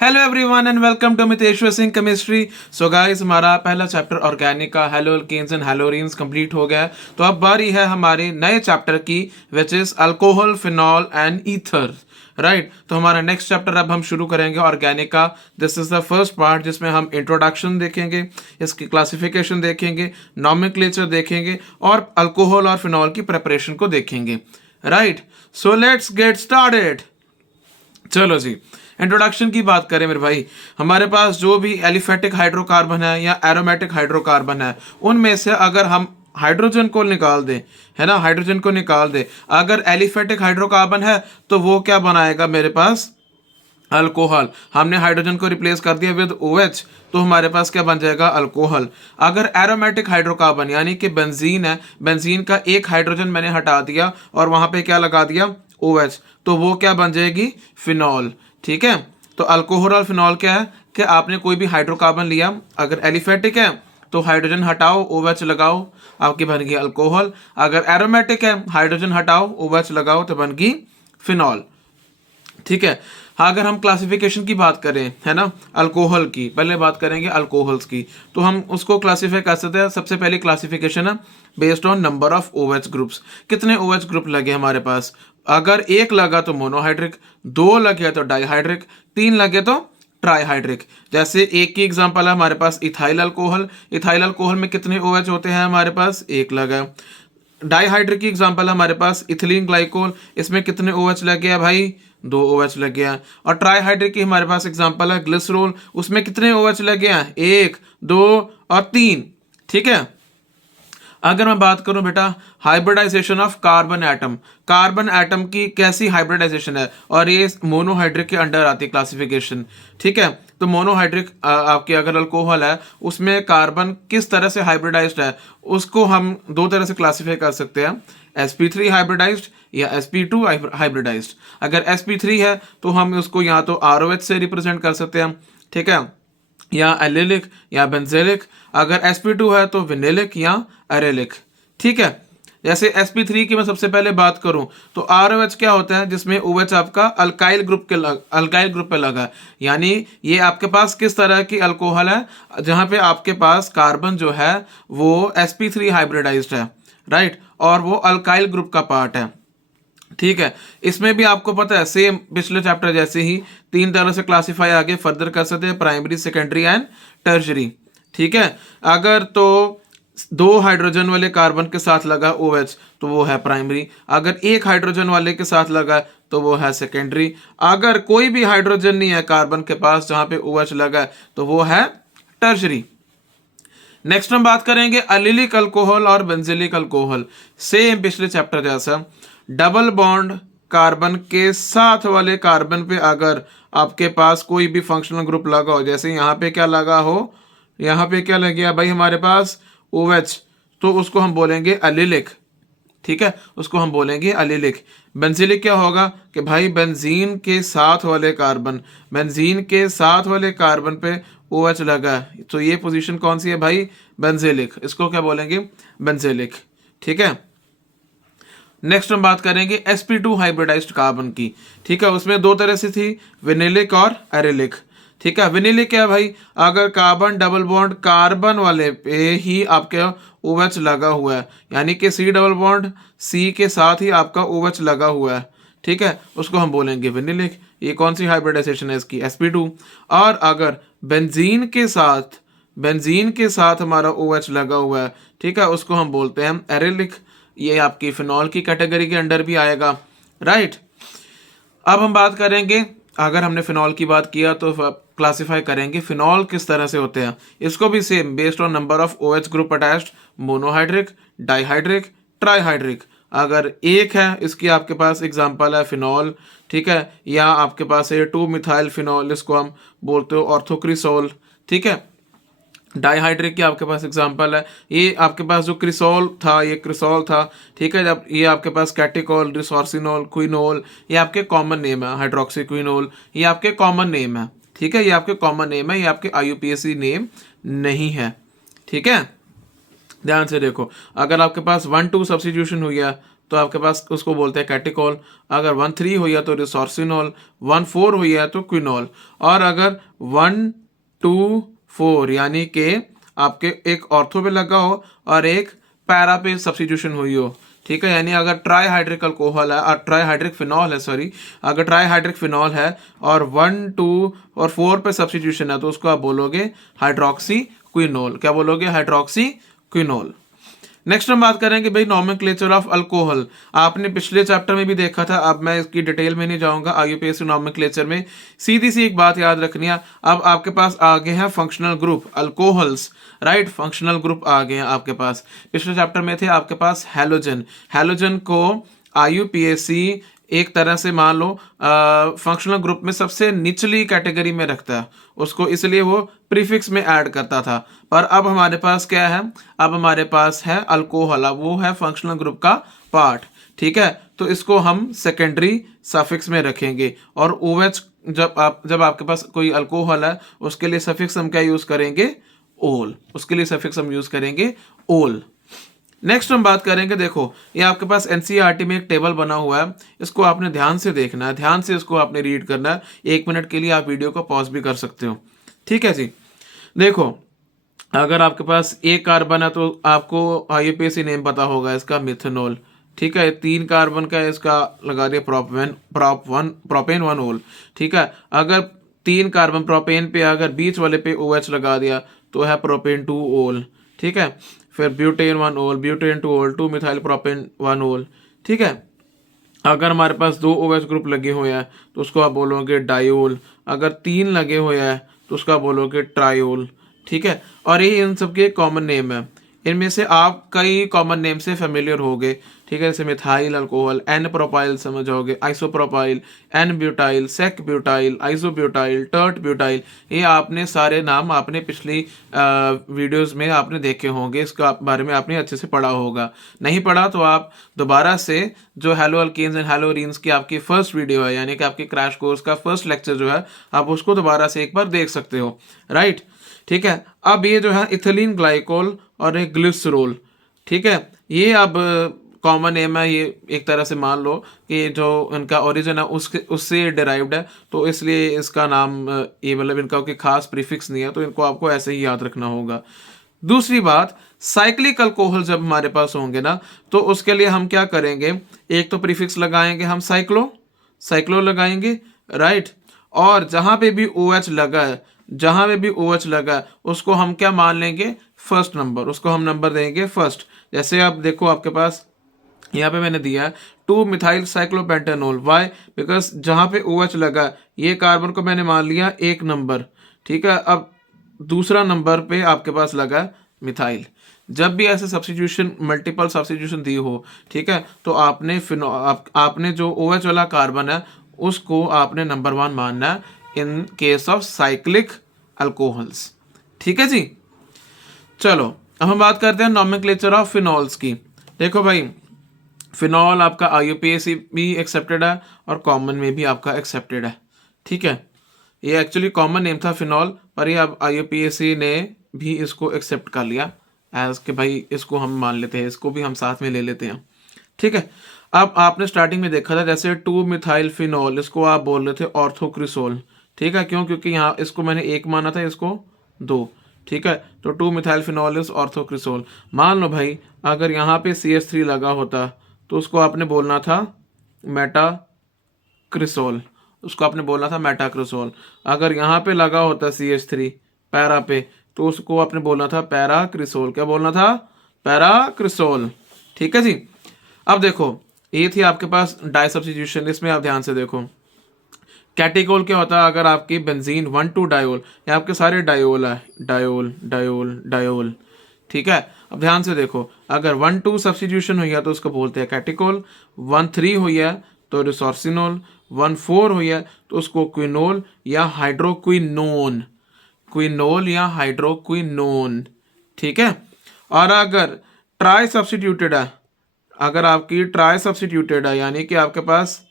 Hello everyone and welcome to Miteshwar Singh chemistry. So guys, हमारा पहला chapter organic का haloalkanes and haloarenes complete हो गया है। तो अब बारी है हमारे नए चैप्टर की, which is alcohol, phenol and ether. Right, तो हमारा नेक्स्ट चैप्टर अब हम शुरू करेंगे ऑर्गेनिक का। This is the first part जिसमें हम इंट्रोडक्शन देखेंगे, इसकी क्लासिफिकेशन देखेंगे, नॉमेनक्लेचर देखेंगे और अल्कोहल और फिनॉल की प्रिपरेशन को देखेंगे। Right, so let's get started. चलो जी, इंट्रोडक्शन की बात करें मेरे भाई, हमारे पास जो भी एलिफेटिक हाइड्रोकार्बन है या एरोमेटिक हाइड्रोकार्बन है, उनमें से अगर हम हाइड्रोजन को निकाल दें, है ना, हाइड्रोजन को निकाल दें, अगर एलिफेटिक हाइड्रोकार्बन है तो वो क्या बनाएगा मेरे पास? अल्कोहल। हमने हाइड्रोजन को रिप्लेस कर दिया विद OH, तो हमारे पास क्या बन जाएगा? अल्कोहल। अगर एरोमेटिक हाइड्रोकार्बन यानी कि बेंजीन है, बेंजीन का एक हाइड्रोजन मैंने हटा दिया और वहां पे क्या लगा दिया? OH, तो वो क्या बन जाएगी? फिनॉल। ठीक है, तो अल्कोहल और फिनॉल क्या है कि आपने कोई भी हाइड्रोकार्बन लिया, अगर एलिफेटिक है तो हाइड्रोजन हटाओ, OH लगाओ, आपकी बन गई अल्कोहल। अगर एरोमेटिक है, हाइड्रोजन हटाओ, OH लगाओ, तो बन गई फिनॉल। ठीक है, अगर हम क्लासिफिकेशन की बात करें, है ना, अल्कोहल की, पहले बात करेंगे अल्कोहल्स की, तो हम उसको क्लासीफाई कर सकते हैं। सबसे पहले क्लासिफिकेशन है based on number of OH groups. कितने OH ग्रुप लगे हमारे पास? अगर एक लगा तो मोनोहाइड्रिक, दो लगे तो डाईहाइड्रिक, तीन लगे तो ट्राईहाइड्रिक। जैसे एक की एग्जांपल है हमारे पास इथाइल अल्कोहल। इथाइल अल्कोहल में कितने OH होते हैं? हमारे पास एक लगा है। डाईहाइड्रिक की एग्जांपल है हमारे पास इथिलीन ग्लाइकोल, इसमें कितने OH लग गया भाई? दो OH लग गया। और ट्राईहाइड्रिक की हमारे पास एग्जांपल है ग्लिसरॉल, उसमें कितने OH लग गया? एक, दो और तीन। ठीक है, अगर मैं बात करूं बेटा hybridisation of carbon atom, carbon atom की कैसी हाइब्रिडाइजेशन है, और ये मोनोहाइड्रिक के अंडर आती है क्लासिफिकेशन। ठीक है, तो मोनोहाइड्रिक आपके अगर अल्कोहल है, उसमें कार्बन किस तरह से हाइब्रिडाइज्ड है, उसको हम दो तरह से क्लासिफाई कर सकते हैं, sp3 हाइब्रिडाइज्ड या sp2 हाइब्रिडाइज्ड। अगर sp3 है तो हम उसको या तो ROH से रिप्रेजेंट कर सकते हैं, ठीक है, या एलिलिक या बेंजेलिक। अगर sp2 है तो विनिलिक या एरेलिक। ठीक है, जैसे sp3 की मैं सबसे पहले बात करूं तो ROH क्या होता है? जिसमें OH आपका अल्काइल ग्रुप अल्काइल ग्रुप पे लगा, यानी ये आपके पास किस तरह की अल्कोहल है? जहां पे आपके पास कार्बन जो है वो sp3 हाइब्रिडाइज्ड है, राइट, और वो अल्काइल ग्रुप का पार्ट है। ठीक है, इसमें भी आपको पता है सेम पिछले चैप्टर जैसे ही तीन तरह से क्लासिफाई आगे फर्दर कर सकते हैं, प्राइमरी, सेकेंडरी एंड टर्शरी। ठीक है, अगर तो दो हाइड्रोजन वाले कार्बन के साथ लगा OH तो वो है प्राइमरी, अगर एक हाइड्रोजन वाले के साथ लगा तो वो है सेकेंडरी, अगर कोई भी हाइड्रोजन नहीं है कार्बन के पास जहां पे OH लगा तो वो है टर्शरी। नेक्स्ट हम बात करेंगे अलिलिक अल्कोहल और बेंजिलिक अल्कोहल। सेम पिछले चैप्टर जैसा, डबल बॉन्ड कार्बन के साथ वाले कार्बन पे अगर आपके पास कोई भी फंक्शनल ग्रुप लगा हो, जैसे यहाँ पे क्या लगा हो, यहाँ पे क्या लग गया भाई हमारे पास? OH, तो उसको हम बोलेंगे अलिलिक। ठीक है, उसको हम बोलेंगे अलिलिक। बेंजिलिक क्या होगा कि भाई बेंजीन के साथ वाले कार्बन, बेंजीन के साथ वाले कार्बन पे OH लगा है, तो ये पोजीशन कौन सी है भाई? बेंजिलिक, इसको क्या बोलेंगे? बेंजिलिक। ठीक है, नेक्स्ट हम बात करेंगे sp2 हाइब्रिडाइज्ड कार्बन की। ठीक है, उसमें दो तरह से थी, विनिलिक और एरिलिक। ठीक है, विनिलिक क्या है भाई? अगर कार्बन डबल बॉन्ड कार्बन वाले पे ही आपके OH लगा हुआ है, यानी कि C डबल बॉन्ड C के साथ ही आपका OH लगा हुआ है, ठीक है, उसको हम बोलेंगे विनिलिक। ये कौन सी हाइब्रिडाइजेशन है इसकी? sp2। और अगर बेंजीन के साथ, बेंजीन के साथ हमारा OH लगा हुआ है, ठीक है, उसको हम बोलते हैं एरिलिक। ये आपकी फिनॉल की कैटेगरी के अंडर भी आएगा, राइट। अब हम बात करेंगे, अगर हमने फिनॉल की बात किया तो क्लासिफाई करेंगे फिनॉल किस तरह से होते हैं। इसको भी same based on number of OH group attached, monohydric, dihydric, trihydric. अगर एक है, इसकी आपके पास एग्जांपल है फिनॉल, ठीक है, या आपके पास है 2-मिथाइल फिनॉल, इसको हम बोलते हो ऑर्थोक्रिसोल। ठीक है, डाईहाइड्रिक की आपके पास एग्जांपल है, ये आपके पास जो क्रिसोल था, ये क्रिसोल था। ठीक है, जब ये आपके पास कैटिकोल, रिसोर्सिनोल, क्विनोल, ये आपके कॉमन नेम है, हाइड्रोक्सी क्विनोल, ये आपके कॉमन नेम है। ठीक है, ये आपके कॉमन नेम है, ये आपके IUPAC नेम नहीं है। ठीक है, ध्यान से देखो, अगर आपके पास 1-2 सब्स्टिट्यूशन हुई है तो आपके पास उसको बोलते हैं कैटिकोल। अगर 1,3 हुई है तो रिसोर्सिनोल, 1,4 हुई है तो क्विनोल। और अगर 1, 2, 4 यानी कि आपके एक ऑर्थो पे लगा हो और एक पैरा पे सब्स्टिट्यूशन हुई हो, ठीक है, यानी अगर ट्राईहाइड्रिक अल्कोहल है और ट्राईहाइड्रिक फिनॉल है, सॉरी, अगर ट्राईहाइड्रिक फिनॉल है और 1, 2 और 4 पे सब्स्टिट्यूशन है तो उसको आप बोलोगे हाइड्रोक्सी क्विनोल। क्या बोलोगे? हाइड्रोक्सी क्विनोल। नेक्स्ट हम बात करेंगे भाई नॉमेनक्लेचर ऑफ अल्कोहल। आपने पिछले चैप्टर में भी देखा था, अब मैं इसकी डिटेल में नहीं जाऊंगा। आईयूपीएसी नॉमेनक्लेचर में सीधी सी एक बात याद रखनी है, अब आपके पास आ गए हैं functional group alcohols, right. Functional group आ गए हैं आपके पास। पिछले चैप्टर में थे आपके पास हैलोजन। हैलोजन को आईयूपीएसी एक तरह से मान लो फंक्शनल ग्रुप में सबसे निचली कैटेगरी में रखता है उसको, इसलिए वो प्रीफिक्स में ऐड करता था। पर अब हमारे पास क्या है? अब हमारे पास है अल्कोहल, अब वो है फंक्शनल ग्रुप का पार्ट, ठीक है। तो इसको हम सेकेंडरी सफिक्स में रखेंगे। और OH जब आपके पास कोई अल्कोहल है उसके लिए सफिक्स हम क्या यूज करेंगे? ओल। उसके लिए सफिक्स हम यूज करेंगे ओल। नेक्स्ट हम बात करेंगे, देखो ये आपके पास एनसीईआरटी में एक टेबल बना हुआ है, इसको आपने ध्यान से देखना है, ध्यान से इसको आपने रीड करना है। 1 मिनट के लिए आप वीडियो को पॉज भी कर सकते हो, ठीक है जी। देखो अगर आपके पास एक कार्बन है तो आपको आईयूपीएसी नेम पता होगा इसका, मिथेनॉल, ठीक है। 3 कार्बन का है, इसका लगा दिया प्रोपेन 1 ओल, ठीक है। अगर 3 कार्बन प्रोपेन पे अगर बीच वाले पे OH लगा दिया तो है प्रोपेन 2 ओल, ठीक है। फिर ब्यूटेन 1 ओल, ब्यूटेन 2 ओल, 2 मिथाइल प्रोपेन 1 ओल, ठीक है। अगर हमारे पास 2 OH ग्रुप लगे हुए हैं तो उसको आप बोलोगे डायोल। अगर 3 लगे हुए हैं तो उसको आप बोलोगे ट्रायोल, ठीक है। और ये इन सबके कॉमन नेम है। इनमें से आप कई कॉमन नेम से फेमिलियर होगे, ठीक है, जैसे मिथाइल अल्कोहल, एन प्रोपाइल समझोगे, isopropyl, N butyl, sec butyl, isobutyl, tert butyl, ये आपने सारे नाम आपने पिछली वीडियोस में आपने देखे होंगे, इसका बारे में आपने अच्छे से पढ़ा होगा। नहीं पढ़ा तो आप दोबारा से जो हेलो अल्केन्स एंड हेलोरीन्स की आपकी फर्स्ट वीडियो है, यानी कि आपकी क्रैश कोर्स का फर्स्ट लेक्चर जो है, आप उसको दोबारा से एक बार देख सकते हो, राइट, ठीक है। अब ये जो है इथिलीन ग्लाइकोल और एक ग्लिसरोल, ठीक है, ये अब कॉमन नेम है, ये एक तरह से मान लो कि जो इनका ओरिजिन है उससे डिराइव्ड है, तो इसलिए इसका नाम ये मतलब इनका कोई खास प्रीफिक्स नहीं है, तो इनको आपको ऐसे ही याद रखना होगा। दूसरी बात, साइक्लिक अल्कोहल जब हमारे पास होंगे ना तो उसके लिए हम क्या करेंगे? एक तो प्रीफिक्स लगाएंगे हम साइक्लो लगाएंगे, राइट। और जहां पे भी OH लगा है, जहां पे भी OH लगा है उसको हम क्या मान लेंगे? फर्स्ट नंबर, उसको हम नंबर देंगे फर्स्ट। जैसे आप देखो आपके पास यहाँ पे मैंने दिया है 2 मिथाइल साइक्लोपेंटेनॉल, वाई? बिकॉज जहां पे OH लगा है ये कार्बन को मैंने मान लिया 1 नंबर, ठीक है। अब दूसरा नंबर पे आपके पास लगा है मिथाइल। जब भी ऐसे सब्स्टिट्यूशन मल्टीपल सब्स्टिट्यूशन दी हो, ठीक है, तो आपने जो OH वाला कार्बन है उसको आपने नंबर 1 मानना है in case of cyclic alcohols, ठीक है जी। चलो अब हम बात करते हैं नॉमेनक्लेचर ऑफ फिनॉल्स की। देखो भाई, फिनॉल आपका आईयूपीएसी भी एक्सेप्टेड है और कॉमन में भी आपका एक्सेप्टेड है, ठीक है। ये एक्चुअली कॉमन नेम था फिनॉल, पर ये अब आईयूपीएसी ने भी इसको एक्सेप्ट कर लिया एज के भाई इसको हम मान लेते हैं, इसको भी हम साथ में ले लेते हैं, ठीक है। अब आपने स्टार्टिंग में देखा था जैसे 2 मिथाइल फिनॉल, इसको आप बोल रहे थे ऑर्थोक्रिसोल, ठीक है। क्यों? क्योंकि यहाँ इसको मैंने 1 माना था, इसको 2, ठीक है। तो 2 मिथाइल फिनॉल इज ऑर्थोक्रिसोल। मान लो भाई अगर यहाँ पे CH3 लगा होता तो उसको आपने बोलना था मेटाक्रिसोल, उसको आपने बोलना था मेटाक्रिसोल। अगर यहाँ पे लगा होता CH3 पैरा पे तो उसको आपने बोलना था पैराक्रिसोल। क्या बोलना था? पैराक्रिसोल, ठीक है जी। अब देखो ये थी आपके पास डाई सब्स्टिट्यूशन, इसमें आप ध्यान से देखो कैटिकोल क्या होता है? अगर आपकी बेंजीन 1,2 डायोल, ये आपके सारे डायोल है, डायोल डायोल डायोल, ठीक है। अब ध्यान से देखो अगर 1,2 सब्स्टिट्यूशन हुई है तो उसको बोलते हैं कैटिकोल, 1,3 हुई है तो रिसोर्सिनोल, 1,4 हुई है तो उसको क्विनोल या हाइड्रोक्विनोन, क्विनोल या हाइड्रोक्विनोन, ठीक है। और अगर ट्राई सब्स्टिट्यूटेड है, अगर आपकी ट्राई सब्स्टिट्यूटेड है यानी कि आपके पास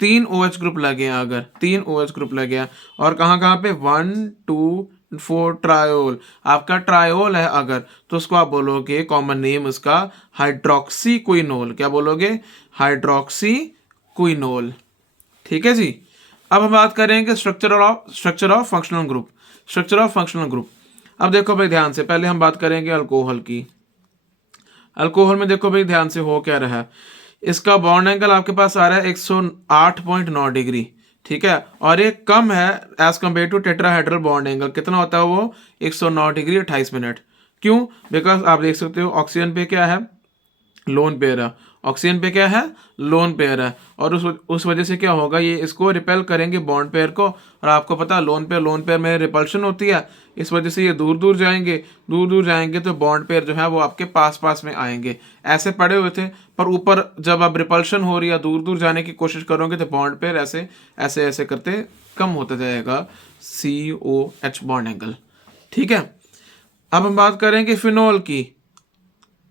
3 OH ग्रुप लगे हैं, अगर 3 OH ग्रुप लगे हैं और कहाँ कहाँ पे 1, 2, फॉर ट्रायोल, आपका ट्रायोल है अगर, तो उसको आप बोलोगे कॉमन नेम उसका हाइड्रोक्सी क्विनोल। क्या बोलोगे? हाइड्रोक्सी क्विनोल। ठीक है जी। अब हम बात करेंगे structure of functional group. Structure of functional group, अब देखो भाई ध्यान से, पहले हम बात करेंगे अल्कोहल की। अल्कोहल में देखो भाई ध्यान से हो क्या रहा है, इसका बॉन्ड एंगल आपके पास आ रहा है 108.9 डिग्री। ठीक है, और ये कम है as compare to tetrahedral bond angle. कितना होता है वो? 109 डिग्री 28 मिनट। क्यों? बिकॉज आप देख सकते हो ऑक्सीजन पे क्या है? लोन पेयर है। ऑक्सीजन पे क्या है? लोन पेयर है। और उस वजह से क्या होगा, ये इसको रिपेल करेंगे बॉन्ड पेयर को, और आपको पता है लोन पेयर में रिपल्शन होती है, इस वजह से ये दूर दूर जाएंगे तो बॉन्ड पेयर जो है वो आपके पास पास में आएंगे। ऐसे पड़े हुए थे, पर ऊपर जब अब रिपल्शन हो रही है, दूर दूर जाने की कोशिश करोगे तो बॉन्ड पेयर ऐसे ऐसे ऐसे करते कम होता जाएगा COH बॉन्ड एंगल। ठीक है, अब हम बात करेंगे फिनोल की।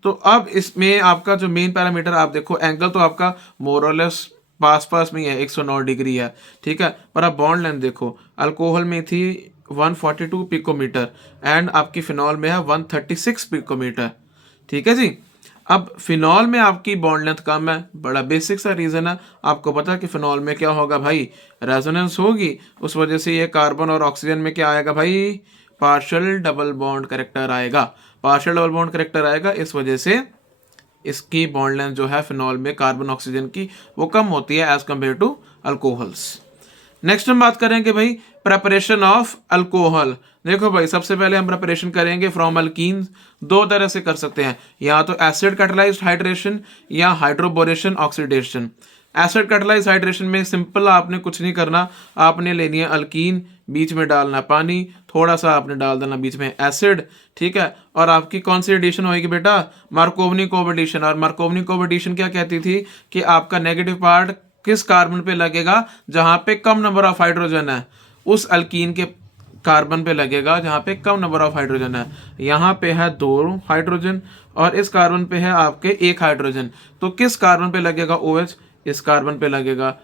तो अब इसमें आपका जो मेन पैरामीटर आप देखो, एंगल तो आपका मोरलेस पास पास में ही है, 109 डिग्री है। ठीक है, पर आप बॉन्ड लेंथ देखो, अल्कोहल में थी 142 पिकोमीटर एंड आपकी फिनॉल में है 136 पिकोमीटर। ठीक है जी। अब फिनॉल में आपकी बॉन्ड लेंथ कम है, बड़ा बेसिक सा रीज़न है। आपको पता है कि फिनॉल में क्या होगा भाई? रेजोनेंस होगी, उस वजह से ये कार्बन और ऑक्सीजन में क्या आएगा भाई? पार्शियल डबल बॉन्ड करेक्टर आएगा। पार्शियल डबल बॉन्ड करेक्टर आएगा, इस वजह से इसकी बॉन्ड लेंथ जो है फिनॉल में कार्बन ऑक्सीजन की वो कम होती है as compare to alcohols. Next हम बात करेंगे भाई प्रेपरेशन ऑफ अल्कोहल। देखो भाई, सबसे पहले हम प्रिपरेशन करेंगे फ्रॉम अल्कीन्स। दो तरह से कर सकते हैं, या तो एसिड कैटालाइज्ड हाइड्रेशन या hydroboration oxidation. Acid catalysed hydration में सिंपल, आपने कुछ नहीं करना, आपने लेनी है अल्कीन, बीच में डालना पानी, थोड़ा सा आपने डाल देना बीच में एसिड। ठीक है, और आपकी कौन सी एडिशन होगी बेटा? मार्कोवनी-कोव एडिशन। और मार्कोवनी-कोव एडिशन क्या कहती थी कि आपका नेगेटिव पार्ट किस कार्बन पे लगेगा? जहां पे कम नंबर ऑफ हाइड्रोजन है, उस अल्कीन के कार्बन पे लगेगा जहां पे कम नंबर ऑफ हाइड्रोजन है। यहाँ पे है 2 हाइड्रोजन और इस कार्बन पे है आपके 1 हाइड्रोजन, तो किस कार्बन पे लगेगा OH? इस कार्बन पे लगेगा।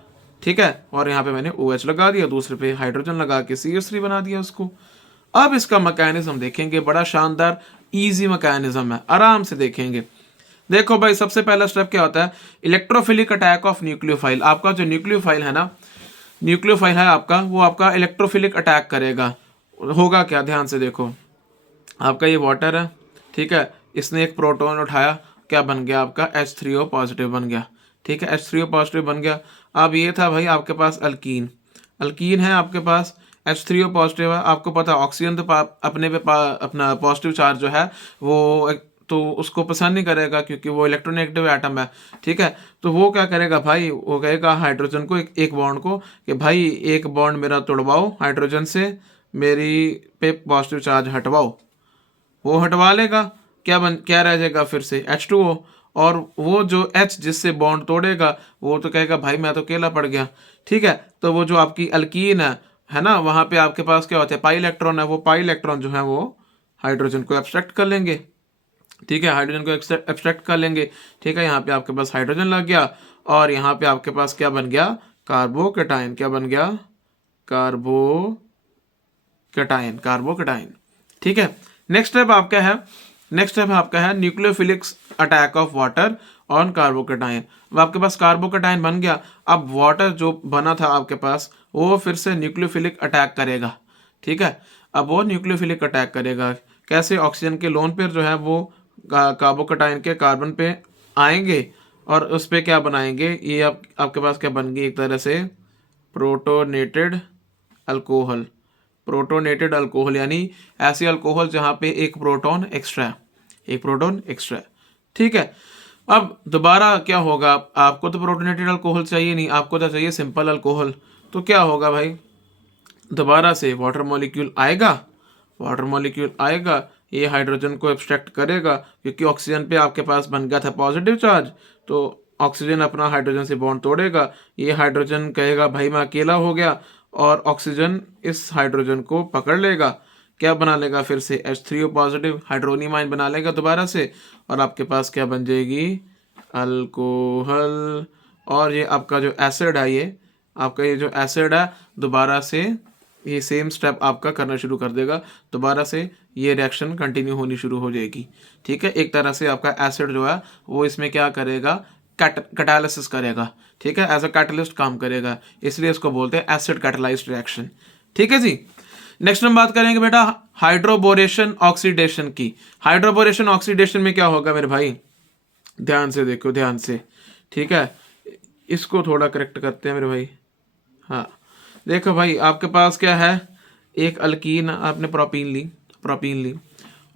ठीक है, और यहाँ पे मैंने OH लगा दिया, दूसरे पे हाइड्रोजन लगा के CH3 बना दिया उसको। अब इसका मैकेनिज्म देखेंगे, बड़ा शानदार इजी मैकेनिज्म है, आराम से देखेंगे। देखो भाई, सबसे पहला स्टेप क्या होता है? Electrophilic attack of nucleophile. आपका जो न्यूक्लियोफाइल है ना, न्यूक्लियोफाइल है आपका, वो आपका इलेक्ट्रोफिलिक अटैक करेगा। होगा क्या? ध्यान से देखो, आपका ये वाटर है, ठीक है, इसने एक प्रोटॉन उठाया, क्या बन गया? आपका H3O पॉजिटिव बन गया। ठीक है, H3O पॉजिटिव बन गया। अब ये था भाई आपके पास अल्कीन, अल्कीन है आपके पास, H3O पॉजिटिव है। आपको पता है ऑक्सीजन तो अपना पॉजिटिव चार्ज जो है वो तो उसको पसंद नहीं करेगा, क्योंकि वो इलेक्ट्रोनेगेटिव एटम है। ठीक है, तो वो क्या करेगा भाई? वो कहेगा हाइड्रोजन को, एक बॉन्ड को, कि भाई एक बॉन्ड मेरा तोड़वाओ हाइड्रोजन से, मेरी पे पॉजिटिव चार्ज हटवाओ। वो हटवा लेगा, क्या रह जाएगा फिर से? H2O। और वो जो H जिससे बॉन्ड तोड़ेगा, वो तो कहेगा भाई मैं तो अकेला पड़ गया। ठीक है, तो वो जो आपकी अल्कीन है ना, वहां पे आपके पास क्या होता है? पाई इलेक्ट्रॉन है, वो पाई इलेक्ट्रॉन जो है वो हाइड्रोजन को एब्स्ट्रैक्ट कर लेंगे। ठीक है, हाइड्रोजन को एब्स्ट्रैक्ट कर लेंगे। ठीक है, यहाँ पे आपके पास हाइड्रोजन लग गया, और यहाँ पे आपके पास क्या बन गया? कार्बोकेटाइन। क्या बन गया? कार्बोकेटाइन। ठीक है, नेक्स्ट स्टेप आपका है, nucleophilic attack of water on carbocation. अब आपके पास कार्बोकेटाइन बन गया, अब वाटर जो बना था आपके पास, वो फिर से न्यूक्लियोफिलिक अटैक करेगा। ठीक है, अब वो न्यूक्लियोफिलिक अटैक करेगा कैसे? ऑक्सीजन के लोन पेयर जो है वो कार्बोकेटाइन के कार्बन पे आएंगे, और उस पे क्या बनाएंगे? ये आपके पास क्या बन गई? एक तरह से प्रोटोनेटेड अल्कोहल। प्रोटोनेटेड अल्कोहल यानी ऐसी अल्कोहल जहां पे एक प्रोटॉन एक्स्ट्रा है। ठीक है, अब दोबारा क्या होगा? आपको तो प्रोटोनेटेड अल्कोहल चाहिए नहीं, आपको तो चाहिए सिंपल अल्कोहल। तो क्या होगा भाई? दोबारा से वाटर मॉलिक्यूल आएगा, ये हाइड्रोजन को एब्स्ट्रैक्ट करेगा, क्योंकि ऑक्सीजन पे आपके पास बन गया था पॉजिटिव चार्ज, तो ऑक्सीजन अपना हाइड्रोजन से बॉन्ड तोड़ेगा। ये हाइड्रोजन कहेगा भाई मैं अकेला हो गया, और ऑक्सीजन इस हाइड्रोजन को पकड़ लेगा, क्या बना लेगा? फिर से H3O पॉजिटिव हाइड्रोनियम आयन बना लेगा दोबारा से, और आपके पास क्या बन जाएगी? अल्कोहल। और ये आपका जो एसिड है, ये आपका ये जो एसिड है दोबारा से ये सेम स्टेप आपका करना शुरू कर देगा, दोबारा से ये रिएक्शन कंटिन्यू होनी शुरू हो जाएगी। ठीक है, एक तरह से आपका एसिड जो है वो इसमें क्या करेगा, कैटालिसिस करेगा। ठीक है, एज अ कैटलिस्ट काम करेगा, इसलिए इसको बोलते हैं एसिड कैटलाइज्ड रिएक्शन। ठीक है जी। नेक्स्ट हम बात करेंगे बेटा हाइड्रोबोरेशन ऑक्सीडेशन की। हाइड्रोबोरेशन ऑक्सीडेशन में क्या होगा मेरे भाई, ध्यान से देखो, ध्यान से। ठीक है, इसको थोड़ा करेक्ट करते हैं मेरे भाई। हाँ देखो भाई, आपके पास क्या है, एक अल्कीन आपने प्रोपीन ली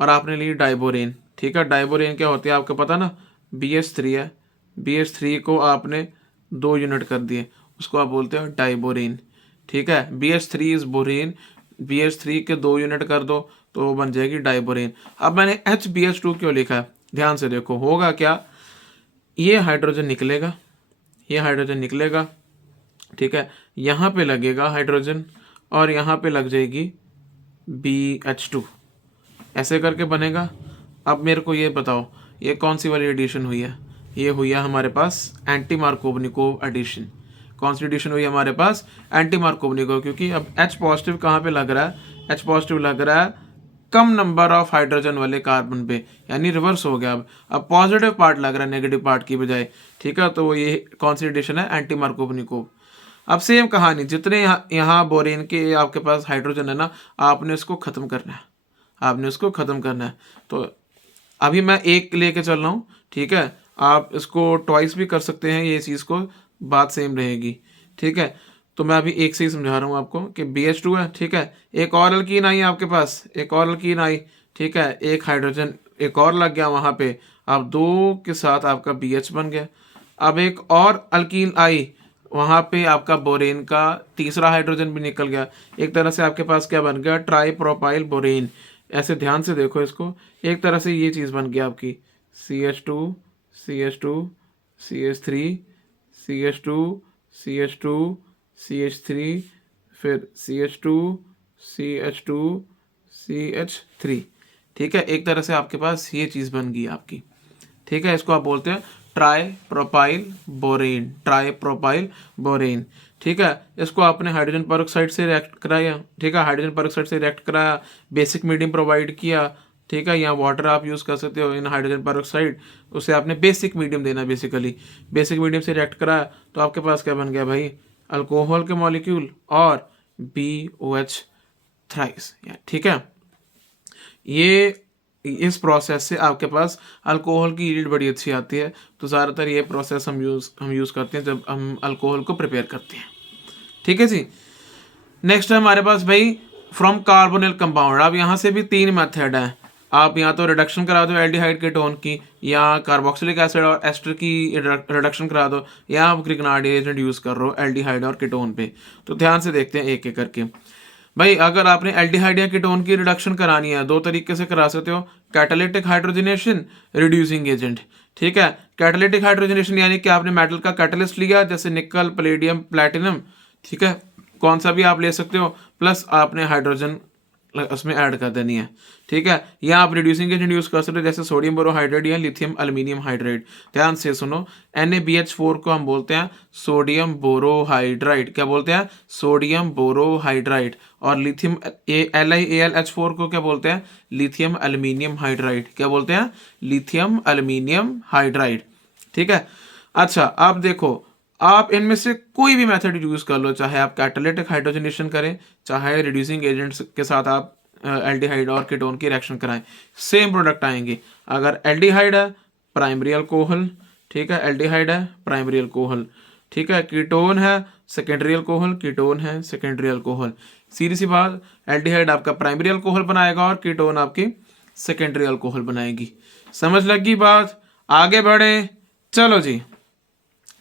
और आपने ली डाइबोरेन। ठीक है, डाइबोरेन क्या होती है आपको पता ना, BH3 है। BH3 को आपने 2 यूनिट कर दिए, उसको आप बोलते हो डाइबोरेन। ठीक है, BH3 इज बोरेन, BH3 के 2 यूनिट कर दो तो वो बन जाएगी डाइबोरेन। अब मैंने HBH2 क्यों लिखा है, ध्यान से देखो, होगा क्या, ये हाइड्रोजन निकलेगा, ये हाइड्रोजन निकलेगा। ठीक है, यहाँ पे लगेगा हाइड्रोजन और यहाँ पे लग जाएगी BH2, ऐसे करके बनेगा। अब मेरे को ये बताओ, ये कौन सी वाली एडिशन हुई है, ये हुई है हमारे पास एंटी मार्कोवनिकोव एडिशन। कौन सी एडिशन हुई है हमारे पास, एंटी मार्कोवनिकोव, क्योंकि अब H पॉजिटिव कहाँ पे लग रहा है, H पॉजिटिव लग रहा है कम नंबर ऑफ हाइड्रोजन वाले कार्बन पे, यानी रिवर्स हो गया। अब पॉजिटिव पार्ट लग रहा है नेगेटिव पार्ट की बजाय। ठीक है, तो ये कौन सी एडिशन है, एंटी मार्कोवनिकोव। अब सेम कहानी, जितने यहाँ बोरेन के आपके पास हाइड्रोजन है ना, आपने इसको ख़त्म करना है, आपने उसको ख़त्म करना है। तो अभी मैं एक लेके चल रहा हूँ। ठीक है, आप इसको ट्वाइस भी कर सकते हैं, ये चीज़ को बात सेम रहेगी। ठीक है, तो मैं अभी एक से ही समझा रहा हूँ आपको कि BH2 है। ठीक है, एक और अल्कीन आई आपके पास, एक और अल्कीन आई। ठीक है, एक हाइड्रोजन एक और लग गया वहाँ पे, अब 2 के साथ आपका BH बन गया। अब एक और अल्कीन आई, वहाँ पे आपका बोरेन का तीसरा हाइड्रोजन भी निकल गया। एक तरह से आपके पास क्या बन गया, ट्राई प्रोपाइल बोरेन। ऐसे ध्यान से देखो इसको, एक तरह से ये चीज़ बन गया आपकी CH2 CH2 CH3 CH2 CH2 CH3, फिर CH2 CH2 CH3। ठीक है, एक तरह से आपके पास ये चीज़ बन गई आपकी। ठीक है, इसको आप बोलते हैं try propyl borane, try propyl borane. ठीक है, इसको आपने हाइड्रोजन पेरोक्साइड से रिएक्ट कराया। ठीक है, हाइड्रोजन पेरोक्साइड से रिएक्ट कराया, बेसिक मीडियम प्रोवाइड किया। ठीक है, यहाँ वाटर आप यूज़ कर सकते हो इन हाइड्रोजन पेरोक्साइड, उसे आपने बेसिक मीडियम देना, बेसिकली बेसिक मीडियम से रिएक्ट कराया तो आपके पास क्या बन गया भाई, अल्कोहल के मॉलिक्यूल और BOH थ्राइस। ठीक है, ये इस प्रोसेस से आपके पास अल्कोहल की यील्ड बड़ी अच्छी आती है। तो ज़्यादातर ये प्रोसेस हम यूज़ करते हैं जब हम अल्कोहल को प्रिपेयर करते हैं। ठीक है जी। नेक्स्ट है हमारे पास भाई फ्रॉम कार्बोनिल कंपाउंड। अब यहाँ से भी 3 मेथड है, आप यहाँ तो रिडक्शन करा दो एल्डिहाइड कीटोन की, या कार्बोक्सिलिक एसिड और एस्टर की रिडक्शन करा दो, या आप ग्रिग्नार्ड एजेंट यूज़ कर रहे हो एल्डिहाइड और कीटोन पे। तो ध्यान से देखते हैं एक एक करके। भाई अगर आपने एल्डिहाइड या कीटोन की रिडक्शन करानी है, 2 तरीके से करा सकते हो, कैटालिटिक हाइड्रोजनेशन, रिड्यूसिंग एजेंट। ठीक है, कैटालिटिक हाइड्रोजनेशन यानी कि आपने मेटल का कैटलिस्ट लिया, जैसे निकल, पैलेडियम, प्लैटिनम। ठीक है, कौन सा भी आप ले सकते हो, प्लस आपने हाइड्रोजन उसमें ऐड कर देनी है। ठीक है, या आप रिड्यूसिंग एजेंट यूज कर सकते हो, जैसे सोडियम बोरोहाइड्रेट या लिथियम एल्यूमिनियम हाइड्रेट। ध्यान से सुनो, NaBH4 को हम बोलते हैं सोडियम बोरोहाइड्राइड। क्या बोलते हैं, सोडियम बोरोहाइड्राइड। और लिथियम LiAlH4 को क्या बोलते हैं, लिथियम एल्यूमिनियम हाइड्राइड। क्या बोलते हैं, लिथियम एल्यूमिनियम हाइड्राइड। ठीक है, अच्छा आप देखो, आप इनमें से कोई भी मेथड यूज कर लो, चाहे आप कैटालिटिक हाइड्रोजनेशन करें, चाहे रिड्यूसिंग एजेंट्स के साथ आप एल्डिहाइड और कीटोन की रिएक्शन कराएं, सेम प्रोडक्ट आएंगे। अगर एल्डिहाइड है प्राइमरी अल्कोहल, ठीक है, एल्डिहाइड है प्राइमरी अल्कोहल। ठीक है, कीटोन है सेकेंडरी अल्कोहल, कीटोन है सेकेंडरी अल्कोहल। सीधी सी बात, एल्डिहाइड आपका प्राइमरी अल्कोहल बनाएगा और कीटोन आपकी सेकेंडरी अल्कोहल बनाएगी। समझ लगी बात, आगे बढ़े, चलो जी।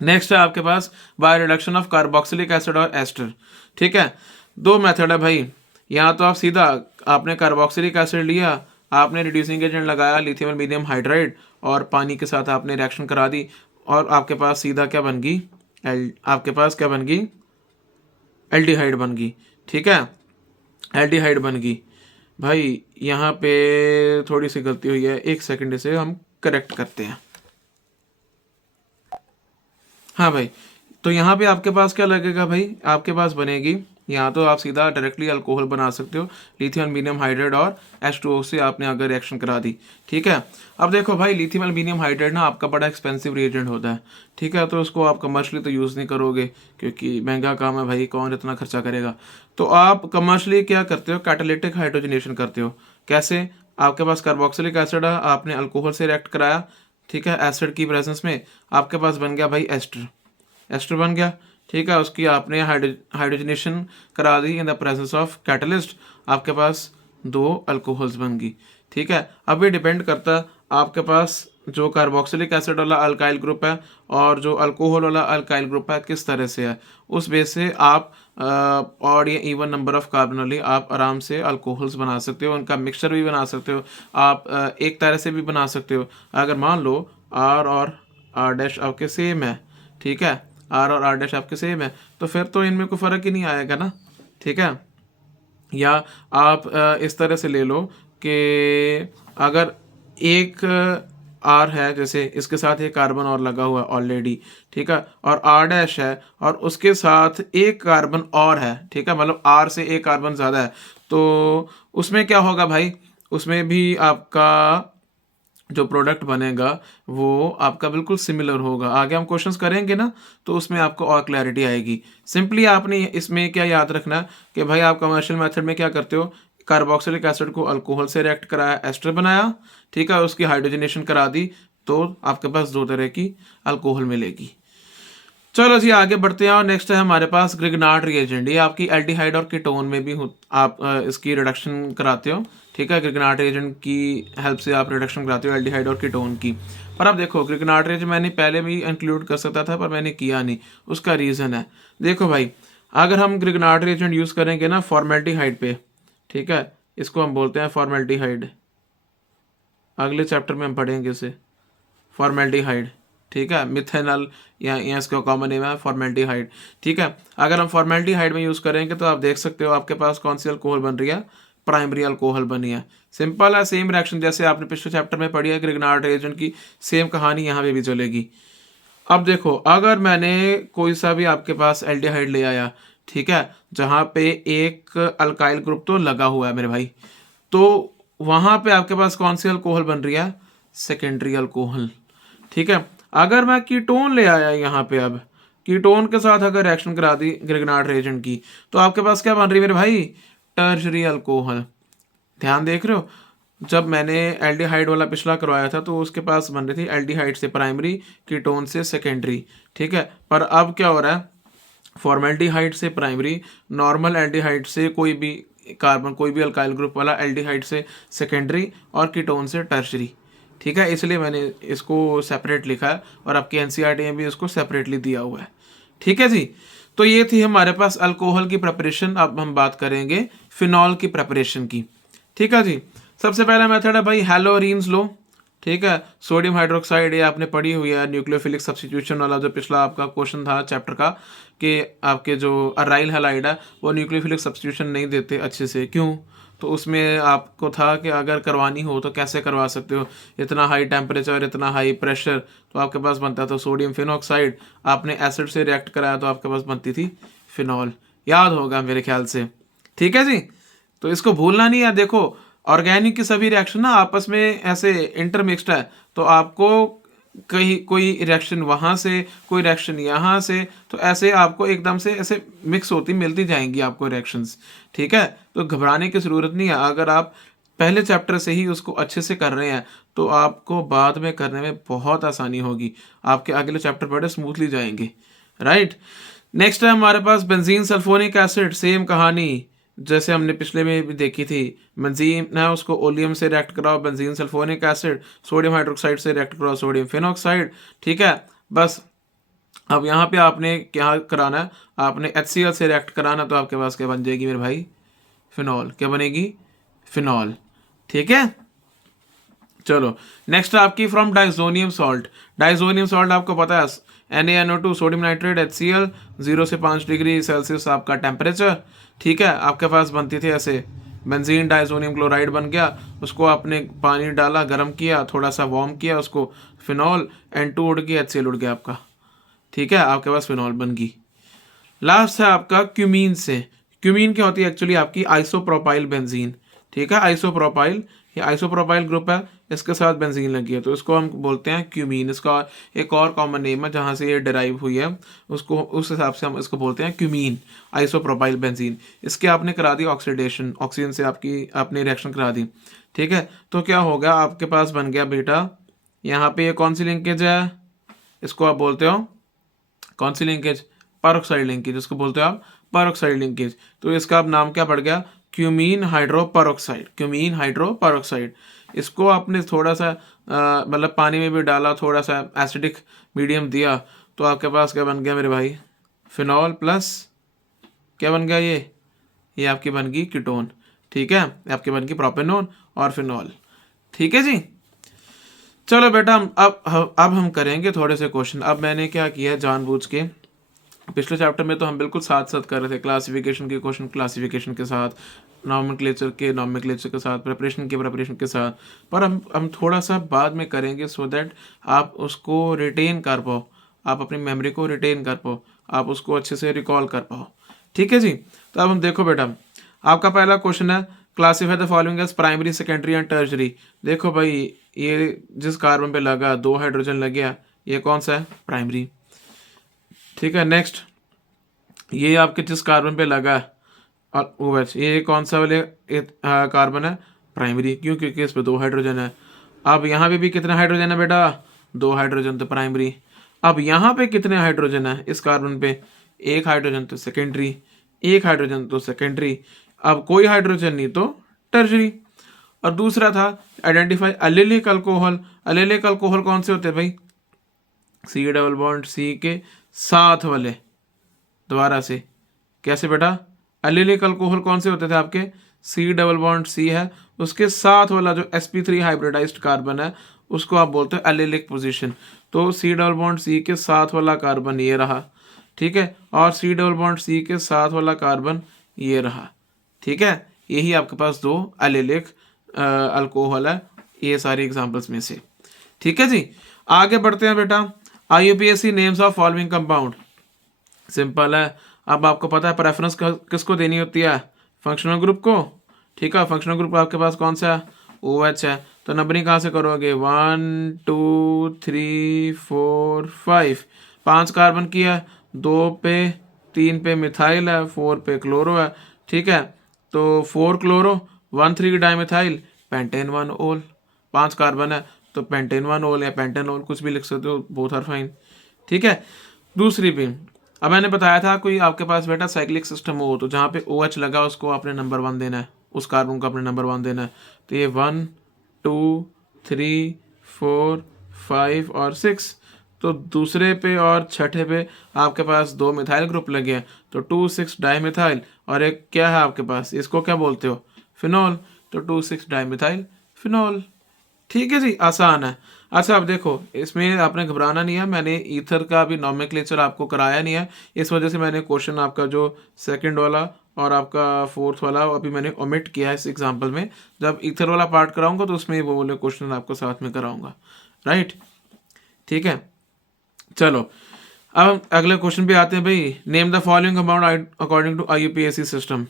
नेक्स्ट है आपके पास by reduction of carboxylic acid और एस्टर। ठीक है, 2 मेथड है भाई, यहाँ तो आप सीधा आपने कार्बोक्सिलिक एसिड लिया, आपने रिड्यूसिंग एजेंट लगाया लिथियम एल्यूमिनियम हाइड्राइड और पानी के साथ आपने रिएक्शन करा दी, और आपके पास सीधा क्या बन गई, आपके पास क्या बन गई, एल्डिहाइड बन गई। ठीक है, एल्डिहाइड बन गई। भाई यहाँ पे थोड़ी सी गलती हुई है, 1 सेकंड से हम करेक्ट करते हैं। हाँ भाई, तो यहाँ पे आपके पास क्या लगेगा भाई, आपके पास बनेगी यहाँ तो आप सीधा डायरेक्टली अल्कोहल बना सकते हो, लिथियम एल्यूमिनियम हाइड्राइड और H2O से आपने अगर रिएक्शन करा दी। ठीक है, अब देखो भाई, लिथियम एल्यूमिनियम हाइड्राइड ना आपका बड़ा एक्सपेंसिव रिएजेंट होता है। ठीक है, तो उसको आप कमर्शियली तो यूज़ नहीं करोगे क्योंकि महंगा काम है भाई, कौन इतना खर्चा करेगा। तो आप कमर्शियली क्या करते हो, कैटालिटिक हाइड्रोजनेशन करते हो। कैसे, आपके पास कार्बोक्सिलिक एसिड है, आपने अल्कोहल से रिएक्ट कराया, ठीक है, एसिड की प्रेजेंस में, आपके पास बन गया भाई एस्टर, एस्टर बन गया। ठीक है, उसकी आपने हाइड्रोजनेशन करा दी in the presence of catalyst, आपके पास 2 अल्कोहल्स बन गई। ठीक है, अब ये डिपेंड करता है आपके पास जो कार्बोक्सिलिक एसिड वाला अल्काइल ग्रुप है और जो अल्कोहल वाला अल्काइल ग्रुप है किस तरह से है, उस बेस से आप और ये इवन नंबर ऑफ कार्बन वाली आप आराम से अल्कोहल्स बना सकते हो, उनका मिक्सचर भी बना सकते हो। आप एक तरह से भी बना सकते हो, अगर मान लो आर और आर डैश आपके सेम है, ठीक है, आर और आर डैश आपके सेम है, तो फिर तो इनमें कोई फ़र्क ही नहीं आएगा ना। ठीक है, या आप इस तरह से ले लो कि अगर एक आर है, जैसे इसके साथ एक कार्बन और लगा हुआ है ऑलरेडी, ठीक है, और आर डैश है और उसके साथ एक कार्बन और है, ठीक है, मतलब आर से एक कार्बन ज़्यादा है, तो उसमें क्या होगा भाई, उसमें भी आपका जो प्रोडक्ट बनेगा वो आपका बिल्कुल सिमिलर होगा। आगे हम क्वेश्चंस करेंगे ना, तो उसमें आपको और क्लैरिटी आएगी। सिंपली आपने इसमें क्या याद रखना कि भाई आप कमर्शियल मेथड में क्या करते हो, कार्बोक्सिलिक एसिड को अल्कोहल से रिएक्ट कराया, एस्टर बनाया, ठीक है, उसकी हाइड्रोजनेशन करा दी, तो आपके पास 2 तरह की अल्कोहल मिलेगी। चलो जी आगे बढ़ते हैं, और नेक्स्ट है हमारे पास ग्रिग्नार्ड रिएजेंट। ये आपकी एल्डिहाइड और कीटोन में भी आप इसकी रिडक्शन कराते हो। ठीक है, ग्रिग्नार्ड रिएजेंट की हेल्प से आप रिडक्शन कराते हो एल्डिहाइड और कीटोन की। पर अब देखो, ग्रिग्नार्ड रिएजेंट मैंने पहले भी इंक्लूड कर सकता था पर मैंने किया नहीं, उसका रीज़न है, देखो भाई, अगर हम ग्रिग्नार्ड रिएजेंट यूज़ करेंगे ना फॉर्मेल्डिहाइड पे, ठीक है, इसको हम बोलते हैं फॉर्मेल्डिहाइड, अगले चैप्टर में हम पढ़ेंगे इसे, फॉर्मेल्डिहाइड। ठीक है, मिथेनॉल या इसका कॉमन नेम है फॉर्मेल्डिहाइड। ठीक है, अगर हम फॉर्मेल्डिहाइड में यूज़ करेंगे तो आप देख सकते हो आपके पास कौन सी अल्कोहल बन रही है, प्राइमरी अल्कोहल बनी है। सिंपल है, सेम रिएक्शन जैसे आपने पिछले चैप्टर में पढ़ी है ग्रिग्नार्ड रिएजेंट की, सेम कहानी यहाँ पे भी चलेगी। अब देखो, अगर मैंने कोई सा भी आपके पास एल्डिहाइड ले आया, ठीक है, जहाँ पे एक अल्काइल ग्रुप तो लगा हुआ है मेरे भाई, तो वहाँ पे आपके पास कौन सी अल्कोहल बन रही है, सेकेंडरी अल्कोहल। ठीक है, अगर मैं कीटोन ले आया यहाँ पे, अब कीटोन के साथ अगर रिएक्शन करा दी ग्रिग्नार्ड रिएजेंट की, तो आपके पास क्या बन रही है मेरे भाई, टर्शरी अल्कोहल। ध्यान देख रहे हो, जब मैंने एल्डिहाइड वाला पिछला करवाया था तो उसके पास बन रही थी एल्डिहाइड से प्राइमरी, कीटोन से सेकेंडरी। ठीक है, पर अब क्या हो रहा है, फॉर्मेल्डिहाइड से प्राइमरी, नॉर्मल एल्डिहाइड से कोई भी कार्बन, कोई भी अल्काइल ग्रुप वाला एल्डिहाइड से सेकेंडरी, और कीटोन से टर्शरी। ठीक है, इसलिए मैंने इसको सेपरेट लिखा है और आपके एनसीईआरटी में भी इसको सेपरेटली दिया हुआ है। ठीक है जी, तो ये थी हमारे पास अल्कोहल की प्रिपरेशन। अब हम बात करेंगे फिनॉल की प्रिपरेशन की। ठीक है जी, सबसे पहला मेथड है भाई हैलोरीन्स लो। ठीक है, सोडियम हाइड्रोक्साइड, ये आपने पढ़ी हुई है, न्यूक्लियोफिलिक सब्स्टिट्यूशन वाला जो पिछला आपका क्वेश्चन था चैप्टर का, कि आपके जो अराइल हैलाइड है वो न्यूक्लियोफिलिक सब्स्टिट्यूशन नहीं देते अच्छे से, क्यों, तो उसमें आपको था कि अगर करवानी हो तो कैसे करवा सकते हो, इतना हाई टेम्परेचर, इतना हाई प्रेशर, तो आपके पास बनता था सोडियम फिनॉक्साइड, आपने एसिड से रिएक्ट कराया तो आपके पास बनती थी फिनॉल, याद होगा मेरे ख्याल से। ठीक है जी, तो इसको भूलना नहीं है। देखो, ऑर्गेनिक की सभी रिएक्शन ना आपस में ऐसे इंटरमिक्स्ड है, तो आपको कहीं कोई रिएक्शन वहाँ से, कोई रिएक्शन यहाँ से, तो ऐसे आपको एकदम से ऐसे मिक्स होती मिलती जाएंगी आपको रिएक्शंस। ठीक है, तो घबराने की ज़रूरत नहीं है, अगर आप पहले चैप्टर से ही उसको अच्छे से कर रहे हैं तो आपको बाद में करने में बहुत आसानी होगी, आपके अगले चैप्टर बड़े स्मूथली जाएंगे। राइट, नेक्स्ट है हमारे पास बेंजीन सल्फोनिक एसिड, सेम कहानी जैसे हमने पिछले में भी देखी थी, बेंजीन है उसको ओलियम से रिएक्ट कराओ benzene sulphonic acid, sodium hydroxide से रिएक्ट कराओ सोडियम फिनॉक्साइड। ठीक है, बस अब यहाँ पे आपने क्या कराना है, आपने HCl से रिएक्ट कराना, तो आपके पास क्या बन जाएगी मेरे भाई, फिनॉल। क्या बनेगी, फिनॉल। ठीक है, चलो नेक्स्ट आपकी from diazonium salt. Diazonium salt आपको पता है, NaNO2 सोडियम नाइट्रेट HCl, 0 से 5 डिग्री सेल्सियस आपका टेम्परेचर। ठीक है, आपके पास बनती थी ऐसे, बेंजीन डाइजोनियम क्लोराइड बन गया, उसको आपने पानी डाला, गर्म किया, थोड़ा सा वार्म किया उसको, फिनॉल, N2 उड़ गया, HCl उड़ गया आपका। ठीक है, आपके पास फिनॉल बन गई। लास्ट है आपका क्यूमीन से। क्यूमीन क्या होती है एक्चुअली आपकी आइसोप्रोपाइल बेंजीन, ठीक है, आइसोप्रोपाइल, ये आइसोप्रोपाइल ग्रुप है, इसके साथ बेंजीन लगी है तो इसको हम बोलते हैं क्यूमीन। इसका एक और कॉमन नेम है जहाँ से ये डिराइव हुई है, उसको उस हिसाब से हम इसको बोलते हैं क्यूमीन, आइसोप्रोपाइल बेंजीन। इसके आपने करा दी ऑक्सीडेशन, ऑक्सीजन से आपने रिएक्शन करा दी, ठीक है। तो क्या हो गया, आपके पास बन गया बेटा, यहाँ पे ये कौन सी लिंकेज है, इसको आप बोलते हो कौन सी लिंकेज, परऑक्साइड लिंकेज, इसको बोलते हो आप परऑक्साइड लिंकेज। तो इसका अब नाम क्या पड़ गया, क्यूमीन हाइड्रोपरऑक्साइड, क्यूमीन हाइड्रोपरऑक्साइड। इसको आपने थोड़ा सा मतलब पानी में भी डाला, थोड़ा सा एसिडिक मीडियम दिया, तो आपके पास क्या बन गया मेरे भाई, फिनॉल प्लस क्या बन गया, ये आपकी बन गई कीटोन, ठीक है, आपकी बन गई प्रोपेनॉन और फिनॉल, ठीक है जी। चलो बेटा हम अब हम करेंगे थोड़े से क्वेश्चन। अब मैंने क्या किया जानबूझ के, पिछले चैप्टर में तो हम बिल्कुल साथ साथ कर रहे थे, क्लासिफिकेशन के क्वेश्चन क्लासिफिकेशन के साथ, नॉमेनक्लेचर के साथ, प्रिपरेशन के साथ, पर हम थोड़ा सा बाद में करेंगे सो दैट आप उसको रिटेन कर पाओ, आप अपनी मेमोरी को रिटेन कर पाओ, आप उसको अच्छे से रिकॉल कर पाओ, ठीक है जी। तो अब हम देखो बेटा, आपका पहला क्वेश्चन है classify the following as primary, secondary and tertiary. देखो भाई ये जिस कार्बन पे लगा 2 हाइड्रोजन लग गया, ये कौन सा है, प्राइमरी, ठीक है। नेक्स्ट, ये आपके जिस कार्बन पे लगा और OH, ये कौन सा वाले कार्बन है, प्राइमरी, क्यों, क्योंकि इस पे 2 हाइड्रोजन है। अब यहाँ पे भी कितने हाइड्रोजन है बेटा, 2 हाइड्रोजन, तो प्राइमरी। अब यहाँ पे कितने हाइड्रोजन है इस कार्बन पे, 1 हाइड्रोजन, तो सेकेंडरी, 1 हाइड्रोजन तो सेकेंडरी, अब कोई हाइड्रोजन नहीं तो टर्शरी। और दूसरा था identify allylic alcohol, allylic alcohol कौन से होते हैं भाई, C♭C के साथ वाले, दोबारा से कैसे बेटा, एलिलिक अल्कोहल कौन से होते थे आपके, C♭C है, उसके साथ वाला जो sp3 हाइब्रिडाइज्ड कार्बन है उसको आप बोलते हो एलिलिक पोजीशन। तो C♭C के साथ वाला कार्बन ये रहा, ठीक है, और C♭C के साथ वाला कार्बन ये रहा, ठीक है। यही आपके पास 2 एलिलिक अल्कोहल है, ये सारी एग्जांपल्स में से, ठीक है जी। आगे बढ़ते हैं बेटा, IUPAC names of following compound, simple है। अब आपको पता है प्रेफरेंस किसको देनी होती है, फंक्शनल ग्रुप को, ठीक है। फंक्शनल ग्रुप आपके पास कौन सा है, OH है, तो नंबरिंग कहाँ से करोगे, 1 2 3 4 5, 5 कार्बन की है, 2 पे 3 पे मिथाइल है, 4 पे क्लोरो है, ठीक है। तो 4 क्लोरो 1 3 डाइमिथाइल पेंटेन 1 ओल, 5 कार्बन है तो पेंटेन 1 ओल या पेंटेन ओल कुछ भी लिख सकते हो, बोथ आर फाइन, ठीक है। दूसरी भी, अब मैंने बताया था कोई आपके पास बेटा साइक्लिक सिस्टम हो तो जहाँ पे OH लगा उसको आपने नंबर 1 देना है, उस कार्बन को अपने नंबर 1 देना है। तो ये 1 2 3 4 5 और 6, तो दूसरे पे और छठे पे आपके पास 2 मिथाइल ग्रुप लगे हैं, तो 2,6 डाइमिथाइल, और एक क्या है आपके पास, इसको क्या बोलते हो, फिनॉल, तो 2,6 डाइमिथाइल फिनॉल, ठीक है जी, आसान है। अच्छा अब देखो इसमें आपने घबराना नहीं है, मैंने ईथर का भी नॉमेनक्लेचर आपको कराया नहीं है, इस वजह से मैंने क्वेश्चन आपका जो सेकंड वाला और आपका फोर्थ वाला अभी मैंने ओमिट किया है इस एग्जांपल में। जब ईथर वाला पार्ट कराऊंगा तो उसमें वो वाले क्वेश्चन आपको साथ में कराऊंगा, राइट, ठीक है। चलो अब अगले क्वेश्चन पे आते हैं भाई, name the following compound according to IUPAC system.